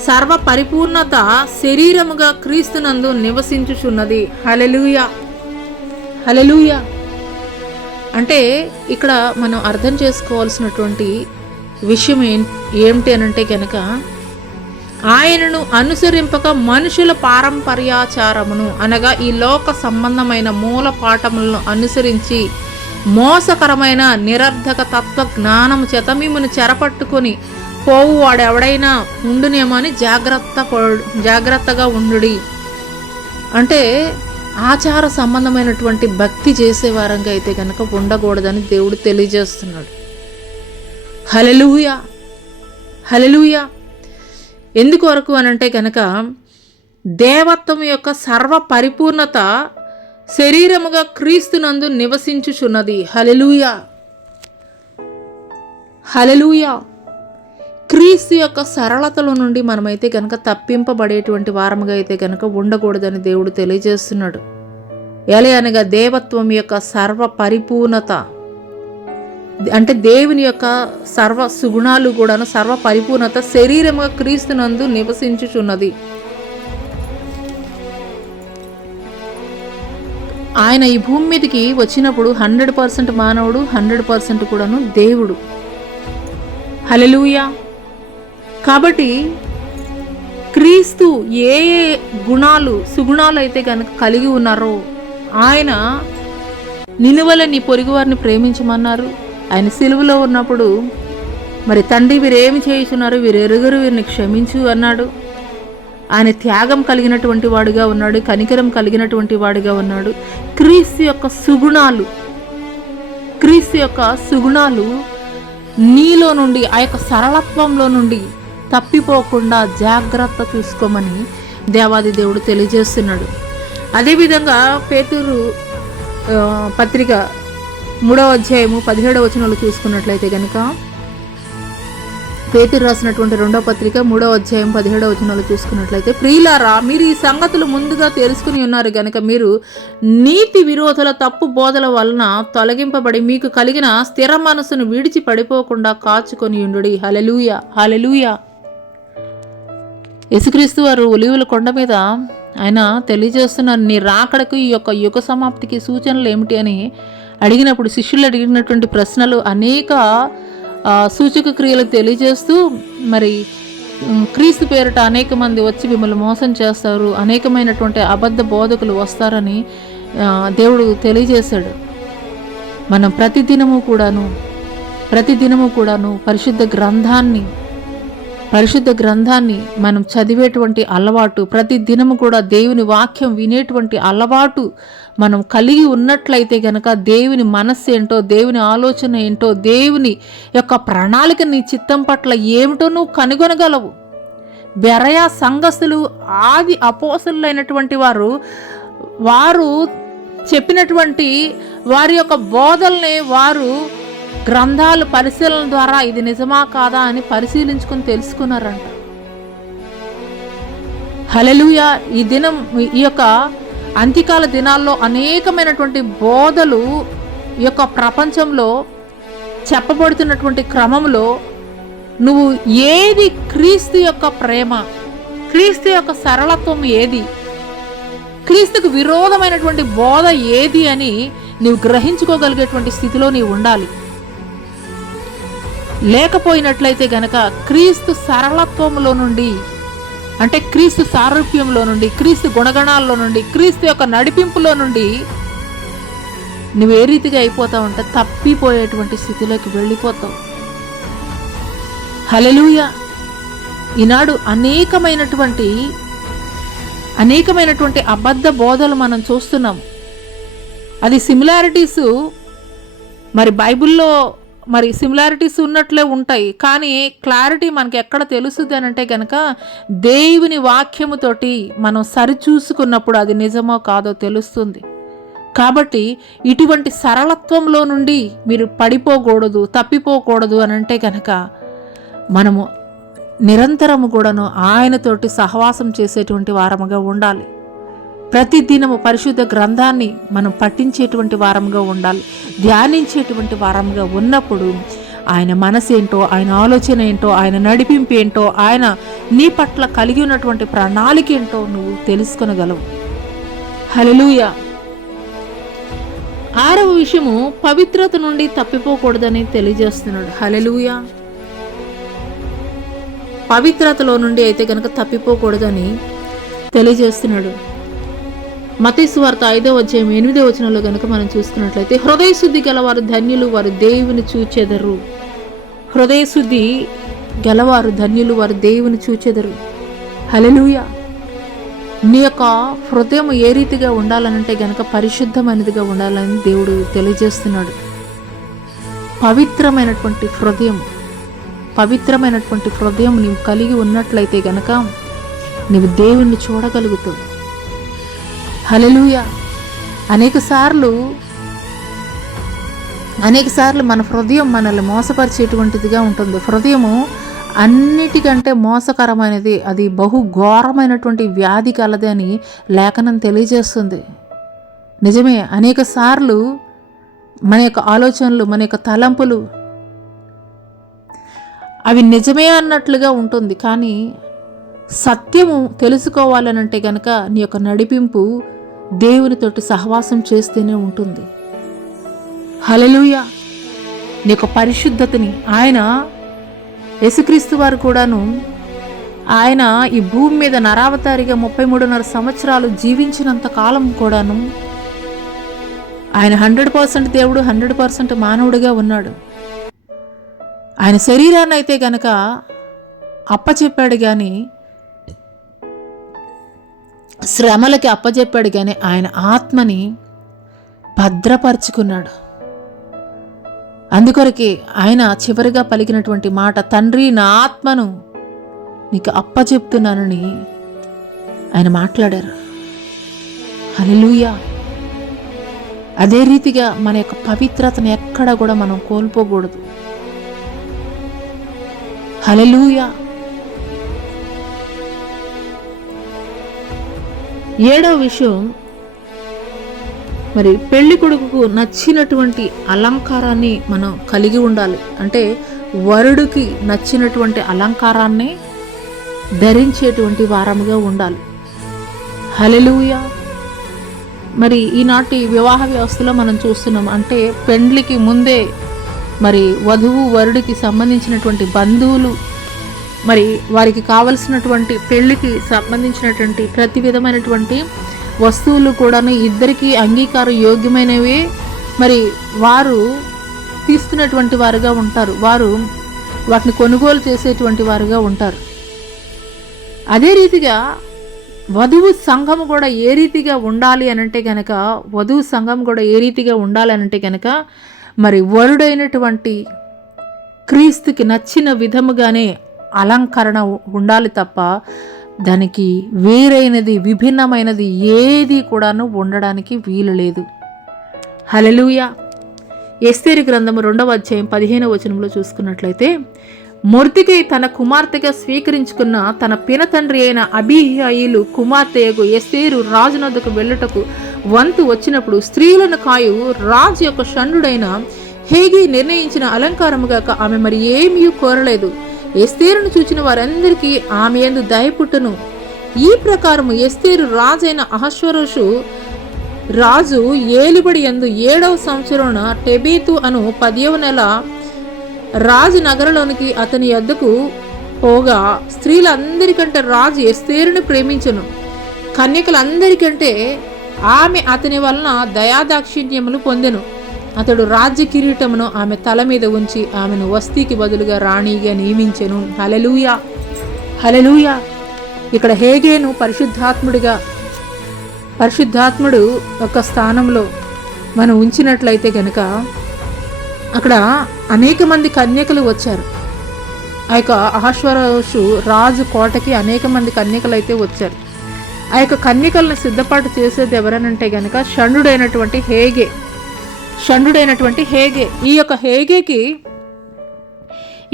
సర్వ పరిపూర్ణత శరీరముగా క్రీస్తునందు నివసించుచున్నది. హల్లెలూయా. హల్లెలూయా. అంటే ఇక్కడ మనం అర్థం చేసుకోవాల్సినటువంటి విషయం ఏమిటి అనంటే కనుక, ఆయనను అనుసరింపక మనుషుల పారంపర్యాచారమును అనగా ఈ లోక సంబంధమైన మూల పాఠములను అనుసరించి మోసకరమైన నిరర్ధక తత్వ జ్ఞానము చేత మిమ్మల్ని చెరపట్టుకొని పోవువాడు ఎవడైనా ఉండునేమో అని జాగ్రత్తగా ఉండుడి. అంటే ఆచార సంబంధమైనటువంటి భక్తి చేసేవారంగా అయితే కనుక ఉండకూడదని దేవుడు తెలియజేస్తున్నాడు. హల్లెలూయా. హల్లెలూయా. ఎందుకొరకు అనంటే కనుక దేవత్వం యొక్క సర్వ పరిపూర్ణత శరీరముగా క్రీస్తునందు నివసించుచున్నది. హల్లెలూయా. హల్లెలూయా. క్రీస్తు యొక్క సరళతల నుండి మనమైతే కనుక తప్పింపబడేటువంటి వారముగా అయితే కనుక ఉండకూడదని దేవుడు తెలియజేస్తున్నాడు. ఎలా అనగా దేవత్వం యొక్క సర్వ పరిపూర్ణత అంటే దేవుని యొక్క సర్వ సుగుణాలు కూడాను సర్వ పరిపూర్ణత శరీరముగా క్రీస్తునందు నివసించుచున్నది. ఆయన ఈ భూమి మీదకి వచ్చినప్పుడు 100% మానవుడు, 100% కూడాను దేవుడు. హల్లెలూయా. కాబట్టి క్రీస్తు ఏ సుగుణాలు అయితే కనుక కలిగి ఉన్నారో, ఆయన నిన్నువలె నీ పొరుగువారిని ప్రేమించమన్నారు. ఆయన సిలువలో ఉన్నప్పుడు మరి తండ్రి వీరేమి చేయుచున్నారు, వీరెరుగరు, వీరిని క్షమించు అన్నాడు. ఆయన త్యాగం కలిగినటువంటి వాడుగా ఉన్నాడు, కనికరం కలిగినటువంటి వాడుగా ఉన్నాడు. క్రీస్తు యొక్క సుగుణాలు నీలో నుండి ఆ యొక్క సరళత్వంలో నుండి తప్పిపోకుండా జాగ్రత్త చూసుకోమని దేవాది దేవుడు తెలియజేస్తున్నాడు. అదేవిధంగా పేతురు పత్రిక 3వ అధ్యాయము 17వ వచనంలో చూసుకున్నట్లయితే కనుక, పేతురు రాసినటువంటి 2వ పత్రిక 3వ అధ్యాయం 17వ వచనంలో చూసుకున్నట్లయితే, ప్రియులారా, మీరు ఈ సంగతులు ముందుగా తెలుసుకుని ఉన్నారు గనుక మీరు నీతి విరోధుల తప్పు బోధల వలన తొలగింపబడి మీకు కలిగిన స్థిర మనసును విడిచి పడిపోకుండా కాచుకొని ఉండుడి. హల్లెలూయా. హల్లెలూయా. యేసుక్రీస్తు వారు ఒలీవల కొండ మీద ఆయన తెలియజేస్తున్నారు, నీ రాకడకు ఈ యొక్క యుగ సమాప్తికి సూచనలు ఏమిటి అని అడిగినప్పుడు శిష్యులు అడిగినటువంటి ప్రశ్నలు అనేక సూచక క్రియలు తెలియజేస్తూ, మరి క్రీస్తు పేరిట అనేక మంది వచ్చి మిమ్మల్ని మోసం చేస్తారు, అనేకమైనటువంటి అబద్ధ బోధకులు వస్తారని దేవుడు తెలియజేశాడు. మనం ప్రతిదినము కూడాను ప్రతిదినము కూడాను పరిశుద్ధ గ్రంథాన్ని మనం చదివేటువంటి అలవాటు, ప్రతి దినము కూడా దేవుని వాక్యం వినేటువంటి అలవాటు మనం కలిగి ఉన్నట్లయితే గనక దేవుని మనస్సు ఏంటో, దేవుని ఆలోచన ఏంటో, దేవుని యొక్క ప్రణాళిక నీ చిత్తం పట్ల ఏమిటో నువ్వు కనుగొనగలవు. బెరయా సంఘస్థులు ఆది అపోస్తలులైనటువంటి వారు చెప్పినటువంటి వారి యొక్క బోధల్ని వారు గ్రంథాలు పరిశీలన ద్వారా ఇది నిజమా కాదా అని పరిశీలించుకుని తెలుసుకున్నారంట. హల్లెలూయా. ఈ యొక్క అంత్యకాల దినాల్లో అనేకమైనటువంటి బోధలు ఈ యొక్క ప్రపంచంలో చెప్పబడుతున్నటువంటి క్రమంలో నువ్వు ఏది క్రీస్తు యొక్క ప్రేమ, క్రీస్తు యొక్క సరళత్వం ఏది, క్రీస్తుకు విరోధమైనటువంటి బోధ ఏది అని నీవు గ్రహించుకోగలిగేటువంటి స్థితిలో నీవు ఉండాలి. లేకపోయినట్లయితే గనక క్రీస్తు సరళత్వంలో నుండి, అంటే క్రీస్తు సారూప్యంలో నుండి, క్రీస్తు గుణగణాల్లో నుండి, క్రీస్తు యొక్క నడిపింపులో నుండి నువ్వు ఏ రీతిగా అయిపోతావంటే తప్పిపోయేటువంటి స్థితిలోకి వెళ్ళిపోతావు. హల్లెలూయా. ఈనాడు అనేకమైనటువంటి అబద్ధ బోధలు మనం చూస్తున్నాం. అది సిమిలారిటీస్ మరి బైబిల్లో సిమిలారిటీస్ ఉన్నట్లే ఉంటాయి, కానీ క్లారిటీ మనకి ఎక్కడ తెలుస్తుంది అని అంటే కనుక దేవుని వాక్యముతోటి మనం సరిచూసుకున్నప్పుడు అది నిజమో కాదో తెలుస్తుంది. కాబట్టి ఇటువంటి సరళత్వంలో నుండి మీరు పడిపోకూడదు, తప్పిపోకూడదు అని అంటే కనుక మనము నిరంతరము కూడాను ఆయనతోటి సహవాసం చేసేటువంటి వారముగా ఉండాలి. ప్రతిదినము పరిశుద్ధ గ్రంథాన్ని మనం పఠించేటువంటి వారముగా ఉండాలి, ధ్యానించేటువంటి వారముగా ఉన్నప్పుడు ఆయన మనసు ఏంటో, ఆయన ఆలోచన ఏంటో, ఆయన నడిపింపు ఏంటో, ఆయన నీ పట్ల కలిగి ఉన్నటువంటి ప్రణాళిక ఏంటో నువ్వు తెలుసుకొనగలవు. హల్లెలూయా. 6వ విషయము పవిత్రత నుండి తప్పిపోకూడదని తెలియజేస్తున్నాడు. హల్లెలూయా. పవిత్రతలో నుండి అయితే కనుక తప్పిపోకూడదని తెలియజేస్తున్నాడు. మత్తయి సువార్త 5వ అధ్యాయం 8వ వచనంలో కనుక మనం చూసుకున్నట్లయితే, హృదయ శుద్ధి గలవారు ధన్యులు, వారు దేవుని చూచెదరు. హృదయ శుద్ధి గలవారు ధన్యులు, వారు దేవుని చూచెదరు. హల్లెలూయా. నీ యొక్క హృదయం ఏ రీతిగా ఉండాలనంటే గనక పరిశుద్ధమైనదిగా ఉండాలని దేవుడు తెలియజేస్తున్నాడు. పవిత్రమైనటువంటి హృదయం నీవు కలిగి ఉన్నట్లయితే గనక నీవు దేవుణ్ణి చూడగలుగుతావు. హల్లెలూయా. అనేక సార్లు మన హృదయం మనల్ని మోసపరిచేటువంటిదిగా ఉంటుంది. హృదయము అన్నిటికంటే మోసకరమైనది, అది బహు ఘోరమైనటువంటి వ్యాధి కలది అని లేఖనం తెలియజేస్తుంది. నిజమే. అనేక సార్లు మన యొక్క ఆలోచనలు, మన యొక్క తలంపులు అవి నిజమే అన్నట్లుగా ఉంటుంది, కానీ సత్యము తెలుసుకోవాలనంటే కనుక నీ యొక్క నడిపింపు దేవునితోటి సహవాసం చేస్తూనే ఉంటుంది. హల్లెలూయా. నీ యొక్క పరిశుద్ధతని ఆయన యేసుక్రీస్తు వారు కూడాను ఆయన ఈ భూమి మీద నరావతారిగా 33.5 సంవత్సరాలు జీవించినంత కాలం కూడాను ఆయన 100% దేవుడు, 100% మానవుడిగా ఉన్నాడు. ఆయన శరీరాన్ని అయితే గనక అప్పచెప్పాడు కానీ, శ్రమలకి అప్పచెప్పాడు కానీ ఆయన ఆత్మని భద్రపరుచుకున్నాడు. అందుకొరకే ఆయన చివరిగా పలికినటువంటి మాట, తండ్రి నా ఆత్మను నీకు అప్పచెప్తున్నానని ఆయన మాట్లాడారు. హల్లెలూయా. అదే రీతిగా మన యొక్క పవిత్రతను ఎక్కడ కూడా మనం కోల్పోకూడదు. హల్లెలూయా. 7వ విషయం, పెళ్లి కొడుకుకు నచ్చినటువంటి అలంకారాన్ని మనం కలిగి ఉండాలి. అంటే వరుడికి నచ్చినటువంటి అలంకారాన్ని ధరించేటువంటి వారముగా ఉండాలి. హల్లెలూయా. ఈనాటి వివాహ వ్యవస్థలో మనం చూస్తున్నాం, అంటే పెండ్లికి ముందే వధువు వరుడికి సంబంధించినటువంటి బంధువులు వారికి కావలసినటువంటి పెళ్లికి సంబంధించినటువంటి ప్రతి విధమైనటువంటి వస్తువులు కూడాను ఇద్దరికి అంగీకార యోగ్యమైనవి వారు తీసుకునేటువంటి వారుగా ఉంటారు, వారు వాటిని కొనుగోలు చేసేటువంటి వారుగా ఉంటారు. అదే రీతిగా వధువు సంఘం కూడా ఏ రీతిగా ఉండాలి అనంటే కనుక, వధువు సంఘం కూడా ఏ రీతిగా ఉండాలి అనంటే కనుక, మరి వరుడైనటువంటి క్రీస్తుకి నచ్చిన విధముగానే అలంకరణ ఉండాలి తప్ప దానికి వేరైనది, విభిన్నమైనది ఏది కూడాను ఉండడానికి వీలు లేదు. హల్లెలూయా. ఎస్తేరు గ్రంథము 2వ అధ్యాయం 15వ వచనంలో చూసుకున్నట్లయితే, మొర్దెకై తన కుమార్తెగా స్వీకరించుకున్న తన పినతండ్రి అయిన అబీహయీలు కుమార్తెయగు ఎస్తేరు రాజునొద్దకు వెళ్ళుటకు వంతు వచ్చినప్పుడు స్త్రీలను కాయు రాజు యొక్క షండుడైన హేగి నిర్ణయించిన అలంకారముగాక ఆమె మరి ఏమీ కోరలేదు. ఎస్తేరును చూచిన వారందరికీ ఆమె యందు దయ పుట్టును. ఈ ప్రకారము ఎస్తేరు రాజైన అహష్వేరోషు రాజు ఏలుబడి యందు 7వ సంవత్సరమున టెబేతు అను 10వ నెల రాజు నగరంలోనికి అతని యొద్దకు పోగా స్త్రీలందరికంటే రాజు ఎస్తేరును ప్రేమించును. కన్యకలందరికంటే ఆమె అతని వలన దయాదాక్షిణ్యములు పొందెను. అతడు రాజ్య కిరీటమును ఆమె తల మీద ఉంచి ఆమెను వస్తీకి బదులుగా రాణిగా నియమించెను. హల్లెలూయా, హల్లెలూయా. ఇక్కడ హేగేను పరిశుద్ధాత్ముడు యొక్క స్థానంలో మనం ఉంచినట్లయితే కనుక అక్కడ అనేక మంది కన్యకలు వచ్చారు. ఆ యొక్క అహష్వేరోషు రాజు కోటకి అనేక మంది కన్యకలు అయితే వచ్చారు. ఆ యొక్క కన్యకలను సిద్ధపాటు చేసేది ఎవరనంటే కనుక షండుడైనటువంటి హేగే. ఈ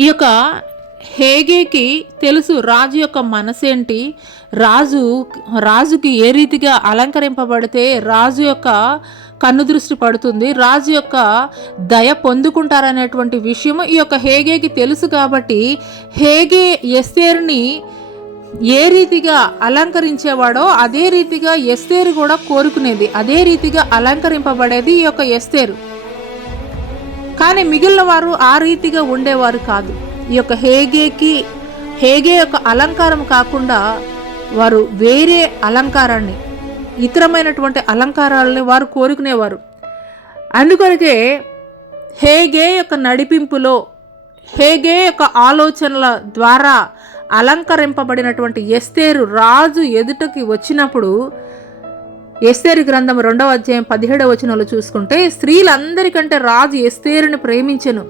యొక్క హేగేకి తెలుసు రాజు యొక్క మనసేంటి, రాజుకి ఏ రీతిగా అలంకరింపబడితే రాజు యొక్క కన్ను దృష్టి పడుతుంది, రాజు యొక్క దయ పొందుకుంటారనేటువంటి విషయము ఈ యొక్క హేగేకి తెలుసు. కాబట్టి హేగే ఎస్తేరుని ఏ రీతిగా అలంకరించేవాడో అదే రీతిగా ఎస్తేరు కూడా కోరుకునేది, అదే రీతిగా అలంకరింపబడేది ఈ యొక్క ఎస్తేరు. కానీ మిగిలిన వారు ఆ రీతిగా ఉండేవారు కాదు. ఈ యొక్క హేగే యొక్క అలంకారం కాకుండా వారు వేరే అలంకారాన్ని, ఇతరమైనటువంటి అలంకారాలని వారు కోరుకునేవారు. అందుకొరకే హేగే యొక్క నడిపింపులో, హేగే యొక్క ఆలోచనల ద్వారా అలంకరింపబడినటువంటి ఎస్తేరు రాజు ఎదుటకి వచ్చినప్పుడు, ఎస్తేరు గ్రంథం 2వ అధ్యాయం 17వ వచనంలో చూసుకుంటే, స్త్రీలందరికంటే రాజు ఎస్తేరుని ప్రేమించెను,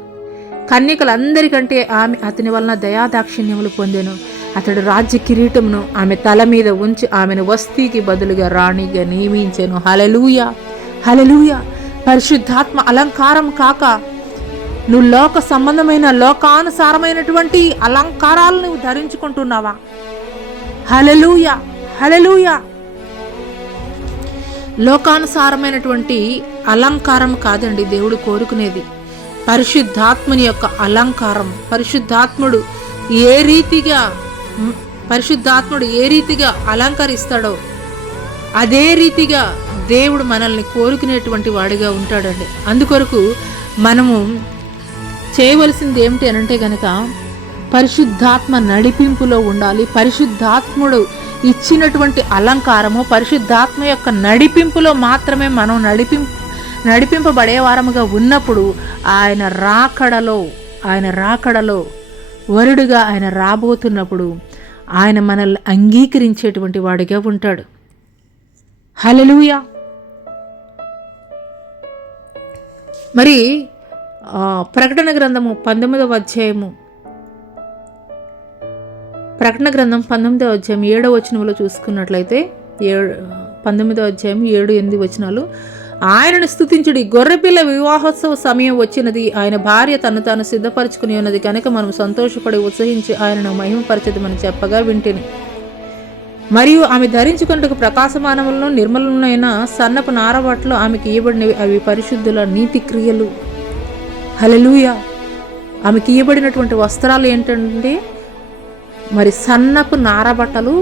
కన్యకలందరికంటే ఆమె అతని వలన దయాదాక్షిణ్యములు పొందెను. అతడు రాజ్య కిరీటమును ఆమె తల మీద ఉంచి ఆమెను వస్తీకి బదులుగా రాణిగా నియమించెను. హల్లెలూయా, హల్లెలూయా. పరిశుద్ధాత్మ అలంకారం కాక నువ్వు లోక సంబంధమైన లోకానుసారమైనటువంటి అలంకారాలు నువ్వు ధరించుకుంటున్నావా? హల్లెలూయా, హల్లెలూయా. లోకానుసారమైనటువంటి అలంకారం కాదండి దేవుడు కోరుకునేది, పరిశుద్ధాత్మని యొక్క అలంకారం. పరిశుద్ధాత్ముడు ఏ రీతిగా అలంకరిస్తాడో అదే రీతిగా దేవుడు మనల్ని కోరుకునేటువంటి వాడిగా ఉంటాడండి. అందుకొరకు మనము చేయవలసింది ఏమిటి అనంటే కనుక పరిశుద్ధాత్మ నడిపింపులో ఉండాలి. పరిశుద్ధాత్ముడు ఇచ్చినటువంటి అలంకారము, పరిశుద్ధాత్మ యొక్క నడిపింపులో మాత్రమే మనం నడిపింపబడే వారముగా ఉన్నప్పుడు ఆయన రాకడలో వరుడుగా ఆయన రాబోతున్నప్పుడు ఆయన మనల్ని అంగీకరించేటువంటి వాడిగా ఉంటాడు. హల్లెలూయా. మరి ప్రకటన గ్రంథము 19వ అధ్యాయము, ప్రకటన గ్రంథం 19వ అధ్యాయం 7వ వచనంలో చూసుకున్నట్లయితే 19వ అధ్యాయం 7-8 వచనాలు, ఆయనను స్తుతించుడి, గొర్రెపిల్ల వివాహోత్సవ సమయం వచ్చినది, ఆయన భార్య తను తాను సిద్ధపరచుకుని ఉన్నది కనుక మనం సంతోషపడి ఉత్సహించి ఆయనను మహిమపరచదమని చెప్పగా వింటిని. మరియు ఆమె ధరించుకున్నట్టుకు ప్రకాశమానములను నిర్మలమైన సన్నపు నారబట్టలు ఆమెకి ఇవ్వబడినవి, అవి పరిశుద్ధుల నీతి క్రియలు. హల్లెలూయా. ఆమెకి ఇవ్వబడినటువంటి వస్త్రాలు ఏంటంటే మరి సన్నపు నారబట్టలు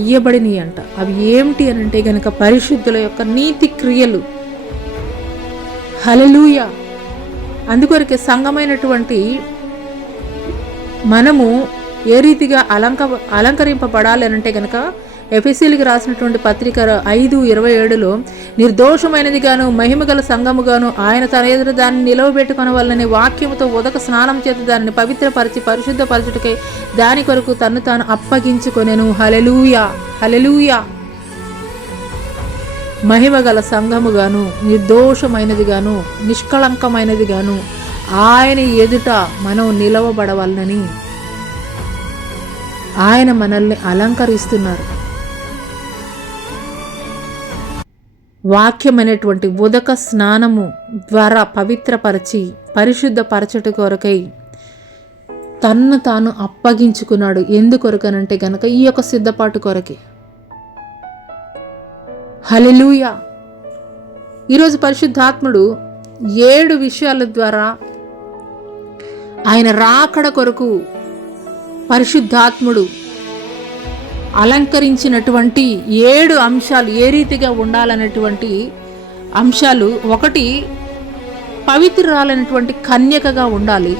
ఇయ్యబడినవి అంట. అవి ఏమిటి అని అంటే గనక పరిశుద్ధుల యొక్క నీతి క్రియలు. హల్లెలూయా. అందుకొరకే సంఘమైనటువంటి మనము ఏ రీతిగా అలంకరింపబడాలి అని అంటే కనుక ఎఫెసీయులకు రాసినటువంటి పత్రిక 5:27లో నిర్దోషమైనది గాను మహిమగల సంఘముగాను ఆయన తన ఎదురు దాన్ని నిలవబెట్టుకుని వల్లని వాక్యముతో ఉదక స్నానం చేత దానిని పవిత్రపరిచి పరిశుద్ధపరచుటకై దాని కొరకు తన్ను తాను అప్పగించుకొనెను. హల్లెలూయా, హల్లెలూయా. మహిమగల సంఘముగాను నిర్దోషమైనదిగాను నిష్కళంకమైనదిగాను ఆయన ఎదుట మనం నిలవబడవలనని ఆయన మనల్ని అలంకరిస్తున్నారు. వాక్యం అనేటువంటి ఉదక స్నానము ద్వారా పవిత్రపరిచి పరిశుద్ధపరచుట కొరకై తన్ను తాను అప్పగించుకున్నాడు. ఎందుకొరకనంటే గనక ఈ యొక్క సిద్ధపాటు కొరకే. హల్లెలూయా. ఈరోజు పరిశుద్ధాత్ముడు 7 విషయాల ద్వారా ఆయన రాకడ కొరకు పరిశుద్ధాత్ముడు అలంకరించినటువంటి 7 అంశాలు ఏ రీతిగా ఉండాలనేటువంటి అంశాలు. 1, పవిత్రురాలైనటువంటి కన్యకగా ఉండాలి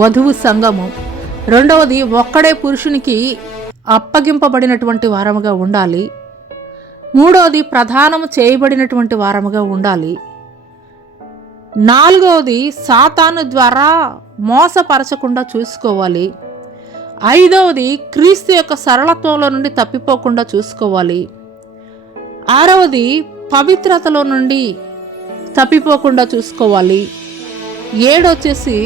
వధువు సంఘము. 2వది, ఒక్కడే పురుషునికి అప్పగింపబడినటువంటి వారముగా ఉండాలి. 3వది, ప్రధానము చేయబడినటువంటి వారముగా ఉండాలి. 4వది, సాతాను ద్వారా మోసపరచకుండా చూసుకోవాలి. 5వది, క్రీస్తు యొక్క సరళత్వంలో నుండి తప్పిపోకుండా చూసుకోవాలి. 6వది, పవిత్రతలో నుండి తప్పిపోకుండా చూసుకోవాలి. 7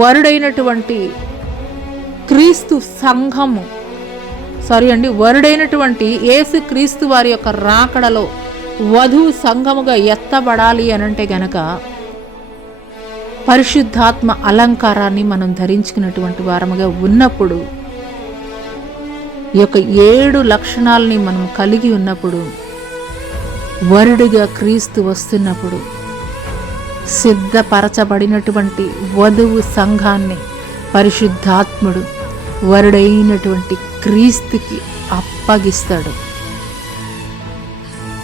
వరుడైనటువంటి క్రీస్తు సంఘము వరుడైనటువంటి యేసు క్రీస్తు వారి యొక్క రాకడలో వధువు సంఘముగా ఎత్తబడాలి అనంటే గనక పరిశుద్ధాత్మ అలంకారాన్ని మనం ధరించుకున్నటువంటి వారముగా ఉన్నప్పుడు, ఈ యొక్క 7 లక్షణాలని మనం కలిగి ఉన్నప్పుడు, వరుడిగా క్రీస్తు వస్తున్నప్పుడు సిద్ధపరచబడినటువంటి వధువు సంఘాన్ని పరిశుద్ధాత్ముడు వరుడైనటువంటి క్రీస్తుకి అప్పగిస్తాడు.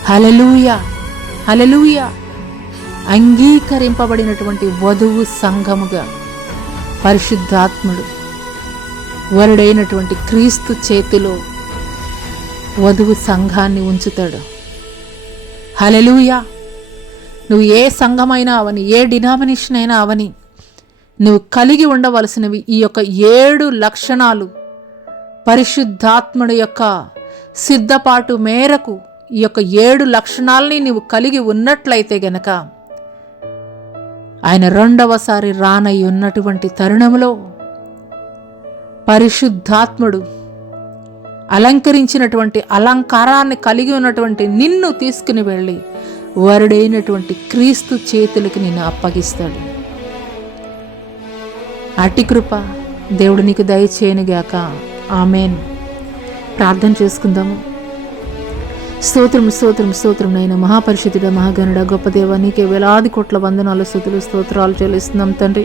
హల్లెలూయా, హల్లెలూయా. అంగీకరింపబడినటువంటి వధువు సంఘముగా పరిశుద్ధాత్ముడు వరుడైనటువంటి క్రీస్తు చేతిలో వధువు సంఘాన్ని ఉంచుతాడు. హల్లెలూయా. నువ్వు ఏ సంఘమైనా అవని, ఏ డినామినేషన్ అయినా అవని, నువ్వు కలిగి ఉండవలసినవి ఈ యొక్క 7 లక్షణాలు. పరిశుద్ధాత్ముడి యొక్క సిద్ధపాటు మేరకు ఈ యొక్క 7 లక్షణాలని నువ్వు కలిగి ఉన్నట్లయితే గనక ఆయన 2వసారి రానై ఉన్నటువంటి తరుణంలో పరిశుద్ధాత్ముడు అలంకరించినటువంటి అలంకారాన్ని కలిగి ఉన్నటువంటి నిన్ను తీసుకుని వెళ్ళి వరుడైనటువంటి క్రీస్తు చేతులకి నిన్ను అప్పగిస్తాడు. అట్టి కృప దేవుడు నీకు దయచేయనుగాక. ఆమెన్. ప్రార్థన చేసుకుందాము. స్తోత్రం స్తోత్రం స్తోత్రం నైనా మహాపరిశుద్ధుడ, మహాగణుడ, గొప్ప దేవ, నీకే వేలాది కోట్ల వందనాలు, స్తుతులు, స్తోత్రాలు చెల్లిస్తున్నాం తండ్రి.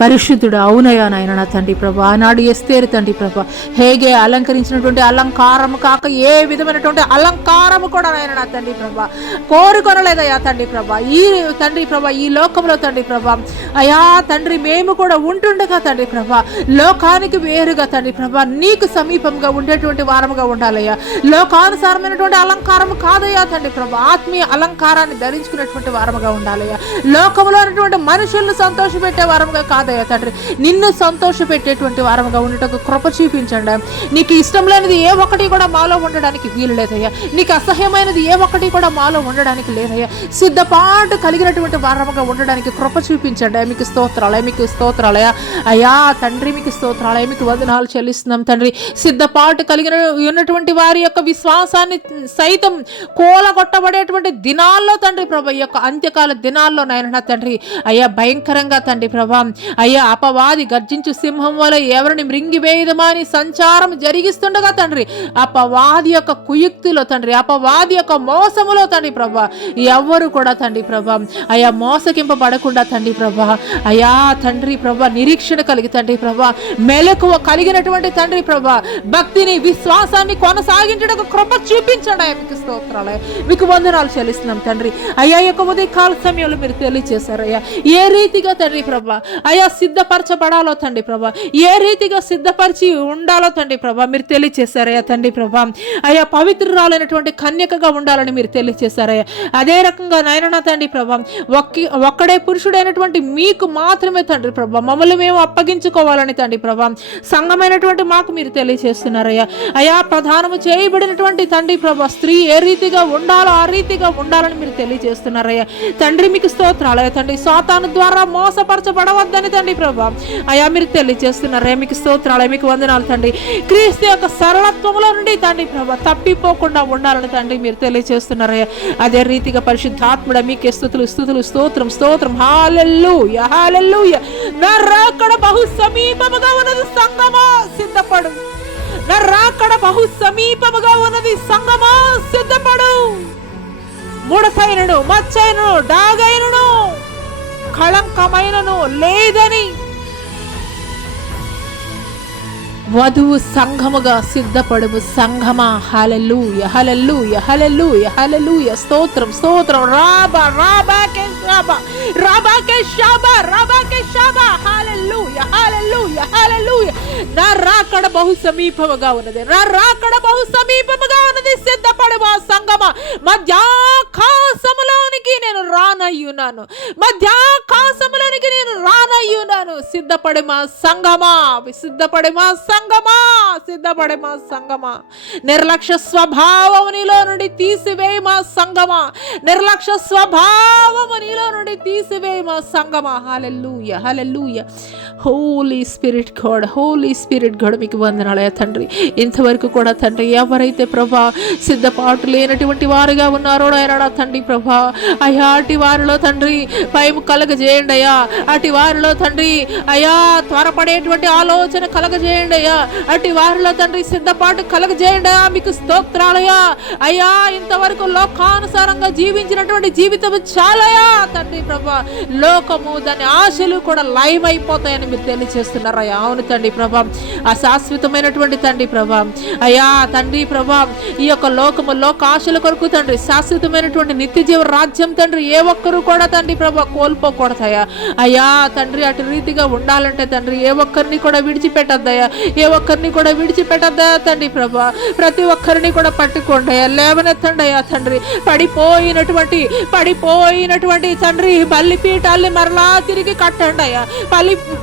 పరిశుద్ధుడు, అవునయా నాయన నా తండ్రి ప్రభ. ఆనాడు ఎస్తేరు తండ్రి ప్రభ హేగే అలంకరించినటువంటి అలంకారము కాక ఏ విధమైనటువంటి అలంకారము కూడా నాయన నా తండ్రి ప్రభ కోరుకొనలేదయ్యా తండ్రి ప్రభ. ఈ తండ్రి ప్రభ ఈ లోకంలో తండ్రి ప్రభ అయా తండ్రి మేము కూడా ఉంటుండగా తండ్రి ప్రభ లోకానికి వేరుగా తండ్రి ప్రభ నీకు సమీపంగా ఉండేటువంటి వారముగా ఉండాలయ్యా. లోకానుసారమైనటువంటి అలంకారము కాదయ్యా తండ్రి ప్రభ, ఆత్మీయ అలంకారాన్ని ధరించుకున్నటువంటి వారముగా ఉండాలయ్యా. లోకంలో ఉన్నటువంటి మనుషులను సంతోషపెట్టే వారముగా కాదయ్యా తండ్రి, నిన్ను సంతోషపెట్టేటువంటి వారముగా ఉండటకు కృప చూపించండి. నీకు ఇష్టం లేనిది ఏ ఒక్కటి కూడా మాలో ఉండడానికి వీలు లేదయ్యా. నీకు అసహ్యమైనది ఏ ఒక్కటి కూడా మాలో ఉండడానికి లేదయ్యా. సిద్ధపాటు కలిగినటువంటి వారముగా ఉండడానికి కృప చూపించండి. మీకు స్తోత్రాలయ, మీకు స్తోత్రాలయ అయ్యా తండ్రి, మీకు స్తోత్రాలయ, మీకు వందనాలు చెల్లిస్తున్నాం తండ్రి. సిద్ధపాటు కలిగిన ఉన్నటువంటి వారి యొక్క విశ్వాసాన్ని సైతం కూలగొట్టబడేటువంటి దినాల్లో తండ్రి ప్రభ, ఈ యొక్క అంత్యకాల దినాల్లో నాయన తండ్రి అయ్యా భయంకరంగా తండ్రి ప్రభ అయ్యా అపవాది గర్జించు సింహం వల్ల ఎవరిని మృంగివేయదమా అని సంచారం జరిగిస్తుండగా తండ్రి అపవాది యొక్క కుయుక్తిలో తండ్రి, అపవాది యొక్క మోసములో తండ్రి ప్రభ ఎవ్వరు కూడా తండ్రి ప్రభ అయ్యా మోసకింపబడకుండా తండ్రి ప్రభ అయ్యా తండ్రి ప్రభ నిరీక్షణ కలిగి తండ్రి ప్రభ మెలకువ కలిగినటువంటి తండ్రి ప్రభ భక్తిని విశ్వాసాన్ని కొనసాగించడానికి కృప చూపించండి. మీకు మీకు స్తోత్రాలయ్యా, మీకు వందనాలు చెల్లిస్తున్నాం తండ్రి. అయ్యా యొక్క ఉదయకాల సమయంలో మీరు తెలియచేశారయ్యా ఏ రీతిగా తండ్రి ప్రభా అయ్యా సిద్ధపరచబడాలో తండ్రి ప్రభా, ఏ రీతిగా సిద్ధపరిచి ఉండాలో తండ్రి ప్రభా మీరు తెలియచేశారయ్యా తండ్రి ప్రభా. అయ్యా పవిత్రురాలైనటువంటి కన్యకగా ఉండాలని మీరు తెలియచేశారయ్యా. అదే రకంగా నాయనా తండ్రి ప్రభా ఒక్కడే పురుషుడైనటువంటి మీకు మాత్రమే తండ్రి ప్రభా మమ్మల్ని మేము అప్పగించుకోవాలని తండ్రి ప్రభా సంఘమైనటువంటి మాకు మీరు తెలియచేస్తున్నారయ్యా. అయా ప్రధానము చేయబడినటువంటి తండ్రి ప్రభా స్త్రీ ఏ రీతిగా ఉండాలో ఆ రీతిగా ఉండాలని మీరు తెలియజేస్తున్నారయ్యా తండ్రి. మీకు స్తోత్రాలయ్యా తండ్రి. సాతాను ద్వారా మోసపరచబడవద్దని తండ్రి ప్రభా అయా మీరు తెలియజేస్తున్నారయ్యా. మీకు స్తోత్రాలయ్యా, మీకు వందనాలు తండ్రి. క్రీస్తు యొక్క సరళత్వంలో నుండి తండ్రి ప్రభా తప్పిపోకుండా ఉండాలని తండ్రి మీరు తెలియజేస్తున్నారయ్యా. అదే రీతిగా పరిశుద్ధాత్ముడ మీకే స్తుతులు స్తుతులు స్తోత్రం స్తోత్రం. హల్లెలూయా హల్లెలూయా. నా రాకడ బహు సమీపముగా ఉన్నది సంగమా సిద్ధపడు. నా రాకడ బహు సమీపముగా ఉన్నది సంగమా సిద్ధపడు. ముడతైనను మచ్చైనను డాగైనను కళంకమైనను లేదని వధువు సంఘముగా సిద్ధపడుము సంఘమా. హల్లెలూయా హల్లెలూయా హల్లెలూయా హల్లెలూయా. స్తోత్రం స్తోత్రం. రాబా రాబాకే రాబా రాబాకే షాబా రాబాకే షాబా. హల్లెలూయా హల్లెలూయా హల్లెలూయా. నా రాకడ బహు సమీపముగా ఉన్నది, నా రాకడ బహు సమీపముగా ఉన్నది. సిద్ధపడుమా సంఘమా. మధ్యాకాశములోనికి నేను రానయ్యున్నాను, మధ్యాకాశములోనికి నేను రానయ్యున్నాను. సిద్ధపడుమా సంఘమా, సిద్ధపడుమా సంఘమా, సిద్ధపడుమా సంఘమా. నిర్లక్ష్య స్వభావము నీలో నుండి తీసివేయమా సంఘమా, నిర్లక్ష్య స్వభావము నీలో నుండి తీసివేయమా సంఘమా. Hallelujah hallelujah. Holy spirit God, holy spirit God మీకు వందనాలయ తండ్రి. ఇంతవరకు కూడా తండ్రి ఎవరైతే ప్రభా సిద్ధపాటు లేనటువంటి వారుగా ఉన్నారో నాయనా తండ్రి ప్రభా అయ్యా అటు వారిలో తండ్రి భయం కలగజేయండి అయ్యా. అటు వారిలో తండ్రి అయ్యా త్వరపడేటువంటి ఆలోచన కలగజేయండి అయ్యా. అటు వారిలో తండ్రి సిద్ధపాటు కలగజేయండి అయ్యా. మీకు స్తోత్రాలయ్యా. అయ్యా ఇంతవరకు లోకానుసారంగా జీవించినటువంటి జీవితం చాలయా తండ్రి ప్రభా. లోకము దాని ఆశలు కూడా లయమైపోతాయని మీరు తెలియజేస్తున్నారయ్యా. అవును తండ్రి ప్రభా, అశాశ్వతమైనటువంటి తండ్రి ప్రభా అయ్యా తండ్రి ప్రభా ఈ యొక్క లోకము లోక ఆశల కొరకు తండ్రి శాశ్వతమైనటువంటి నిత్య జీవ రాజ్యం తండ్రి ఏ ఒక్కరు కూడా తండ్రి ప్రభా కోల్పోకూడదయ్యా. అయ్యా తండ్రి అటు రీతిగా ఉండాలంటే తండ్రి ఏ ఒక్కరిని కూడా విడిచిపెట్టద్దయ్యా, ఏ ఒక్కరిని కూడా విడిచిపెట్టద్దయా తండ్రి ప్రభా. ప్రతి ఒక్కరిని కూడా పట్టుకోండి అయ్యా, లేవనెత్తండి అయ్యా తండ్రి. పడిపోయినటువంటి తండ్రి బలిపీఠాలని మరలా తిరిగి కట్టండి అయ్యా.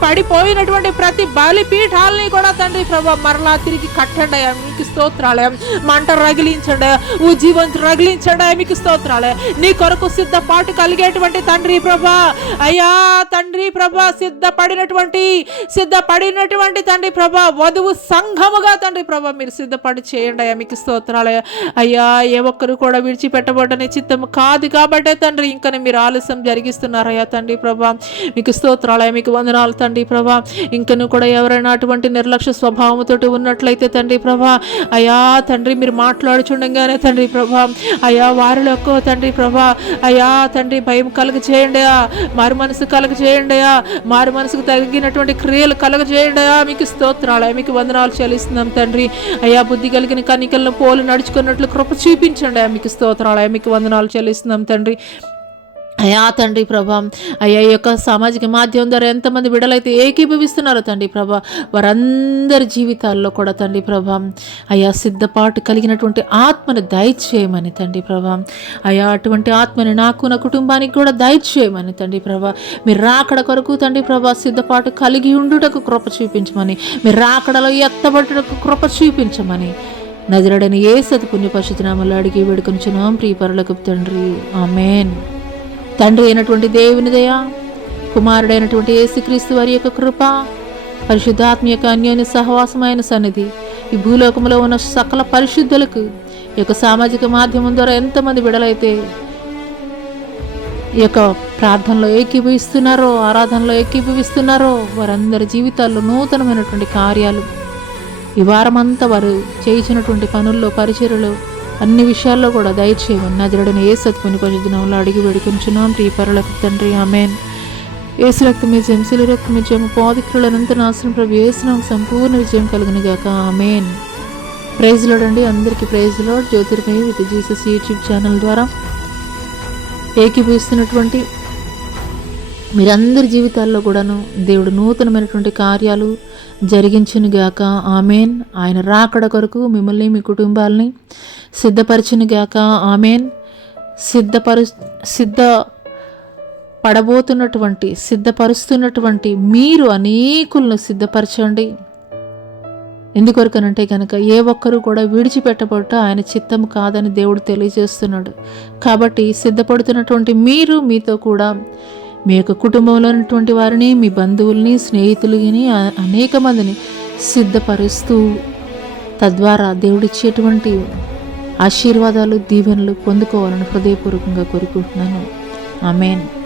పడిపోయినటువంటి ప్రతి బలిపీఠాలని కూడా తండ్రి ప్రభా మరలా తిరిగి కట్టండి అయ్యా. మీకు స్తోత్రాలయం. మంట రగిలించండి, ఉజ్జీవం రగిలించండి అయ్యా. మీకు స్తోత్రాలయం. నీ కొరకు సిద్ధపాటు కలిగేటువంటి తండ్రి ప్రభా అయ్యా తండ్రి ప్రభా సిద్ధపడినటువంటి తండ్రి ప్రభా వధువు సంఘముగా తండ్రి ప్రభా మీరు సిద్ధపడి చేయండి అయ్యా. మీకు స్తోత్రాలయ అయ్యా. ఏ ఒక్కరు కూడా విడిచిపెట్టబడని చిత్తము కాదు కాబట్టే తండ్రి ఇంకా మీరు ఆలస్యం జరిగిస్తున్నారయ్యా తండ్రి ప్రభా. మీకు స్తోత్రాలయ, మీకు వందనాలు తండ్రి ప్రభా. ఇంకను కూడా ఎవరైనా అటువంటి నిర్లక్ష్య స్వభావంతో ఉన్నట్లయితే తండ్రి ప్రభా అయ్యా తండ్రి మీరు మాట్లాడుచుండగానే తండ్రి ప్రభా అయ్యా వారిలో తండ్రి ప్రభా అయ్యా తండ్రి భయం కలుగ చేయండి, మారు మనసు కలుగ చేయండి, మారు మనసుకు తగినటువంటి క్రియలు కలుగ చేయండి. మీకు స్తోత్రాలయ, మీకు వందనాలు చెల్లిస్తున్నాం తండ్రి అయ్యా. బుద్ధి కలిగిన కనికలను పోలు నడుచుకున్నట్లు కృప చూపించండి. మీకు స్తోత్రాలయ, మీకు వందనాలు చెల్లిస్తున్నాం తండ్రి అయ్యా తండ్రి ప్రభా. అయ్యా ఈ యొక్క సామాజిక మాధ్యమం ద్వారా ఎంతమంది బిడ్డలైతే ఏకీభవిస్తున్నారో తండ్రి ప్రభా వారందరి జీవితాల్లో కూడా తండ్రి ప్రభా అయ్యా సిద్ధపాటు కలిగినటువంటి ఆత్మను దయచేయమని తండ్రి ప్రభా అయ్యా. అటువంటి ఆత్మని నాకు నా కుటుంబానికి కూడా దయచేయమని తండ్రి ప్రభా. మీరు రాకడ కొరకు తండ్రి ప్రభా సిద్ధపాటు కలిగి ఉండుటకు కృప చూపించమని, మీరు రాకడలో ఎత్తబడుటకు కృప చూపించమని నజరుడైన యేసు పుణ్య పరిశుద్ధ నామములో అడిగి వేడుకొనుచున్నాం ప్రియ పరలోకపు తండ్రి. ఆమేన్. తండ్రి అయినటువంటి దేవుని దయ, కుమారుడైనటువంటి యేసుక్రీస్తు వారి యొక్క కృప, పరిశుద్ధాత్మ యొక్క అన్యోన్య సహవాసమైన సన్నిధి ఈ భూలోకంలో ఉన్న సకల పరిశుద్ధులకు ఈ యొక్క సామాజిక మాధ్యమం ద్వారా ఎంతమంది బిడలైతే ఈ యొక్క ప్రార్థనలో ఏకీభవిస్తున్నారో, ఆరాధనలో ఏకీభవిస్తున్నారో వారందరి జీవితాల్లో నూతనమైనటువంటి కార్యాలు ఈ వారమంతా వారు చేయించినటువంటి పనుల్లో పరిచర్యలో అన్ని విషయాల్లో కూడా దయచేయమని నజరుడైన యేసు పుణ్య పరిశుద్ధ నామములో అడిగి వేడుకొనుచున్నాం ప్రియ పరలోకపు తండ్రి. ఆమేన్. యేసు రక్తమే జయం, శిలువ రక్తమే జయం, పాదికులంత నాశనం ప్రభు యేసు నామమున సంపూర్ణ విజయం కలుగును గాక. ఆమేన్. ప్రైజ్ లార్డ్ అండి. అందరికీ praise lord. Jyothirmayi with Jesus YouTube channel ద్వారా ఏకీభవిస్తున్నటువంటి మీరందరి జీవితాల్లో కూడాను దేవుడు నూతనమైనటువంటి కార్యాలు జరిగించునుగాక. ఆమెన్. ఆయన రాకడ కొరకు మిమ్మల్ని మీ కుటుంబాలని సిద్ధపరచునుగాక. ఆమెన్. సిద్ధపరుస్తున్నటువంటి మీరు అనేకులను సిద్ధపరచండి. ఎందుకొరకనంటే కనుక ఏ ఒక్కరూ కూడా విడిచిపెట్టబట్ట ఆయన చిత్తం కాదని దేవుడు తెలియజేస్తున్నాడు. కాబట్టి సిద్ధపడుతున్నటువంటి మీరు మీతో కూడా మీ యొక్క కుటుంబంలో ఉన్నటువంటి వారిని, మీ బంధువుల్ని, స్నేహితులని, అనేక మందిని సిద్ధపరుస్తూ తద్వారా దేవుడిచ్చేటువంటి ఆశీర్వాదాలు, దీవెనలు పొందుకోవాలని హృదయపూర్వకంగా కోరుకుంటున్నాను. ఆమేన్.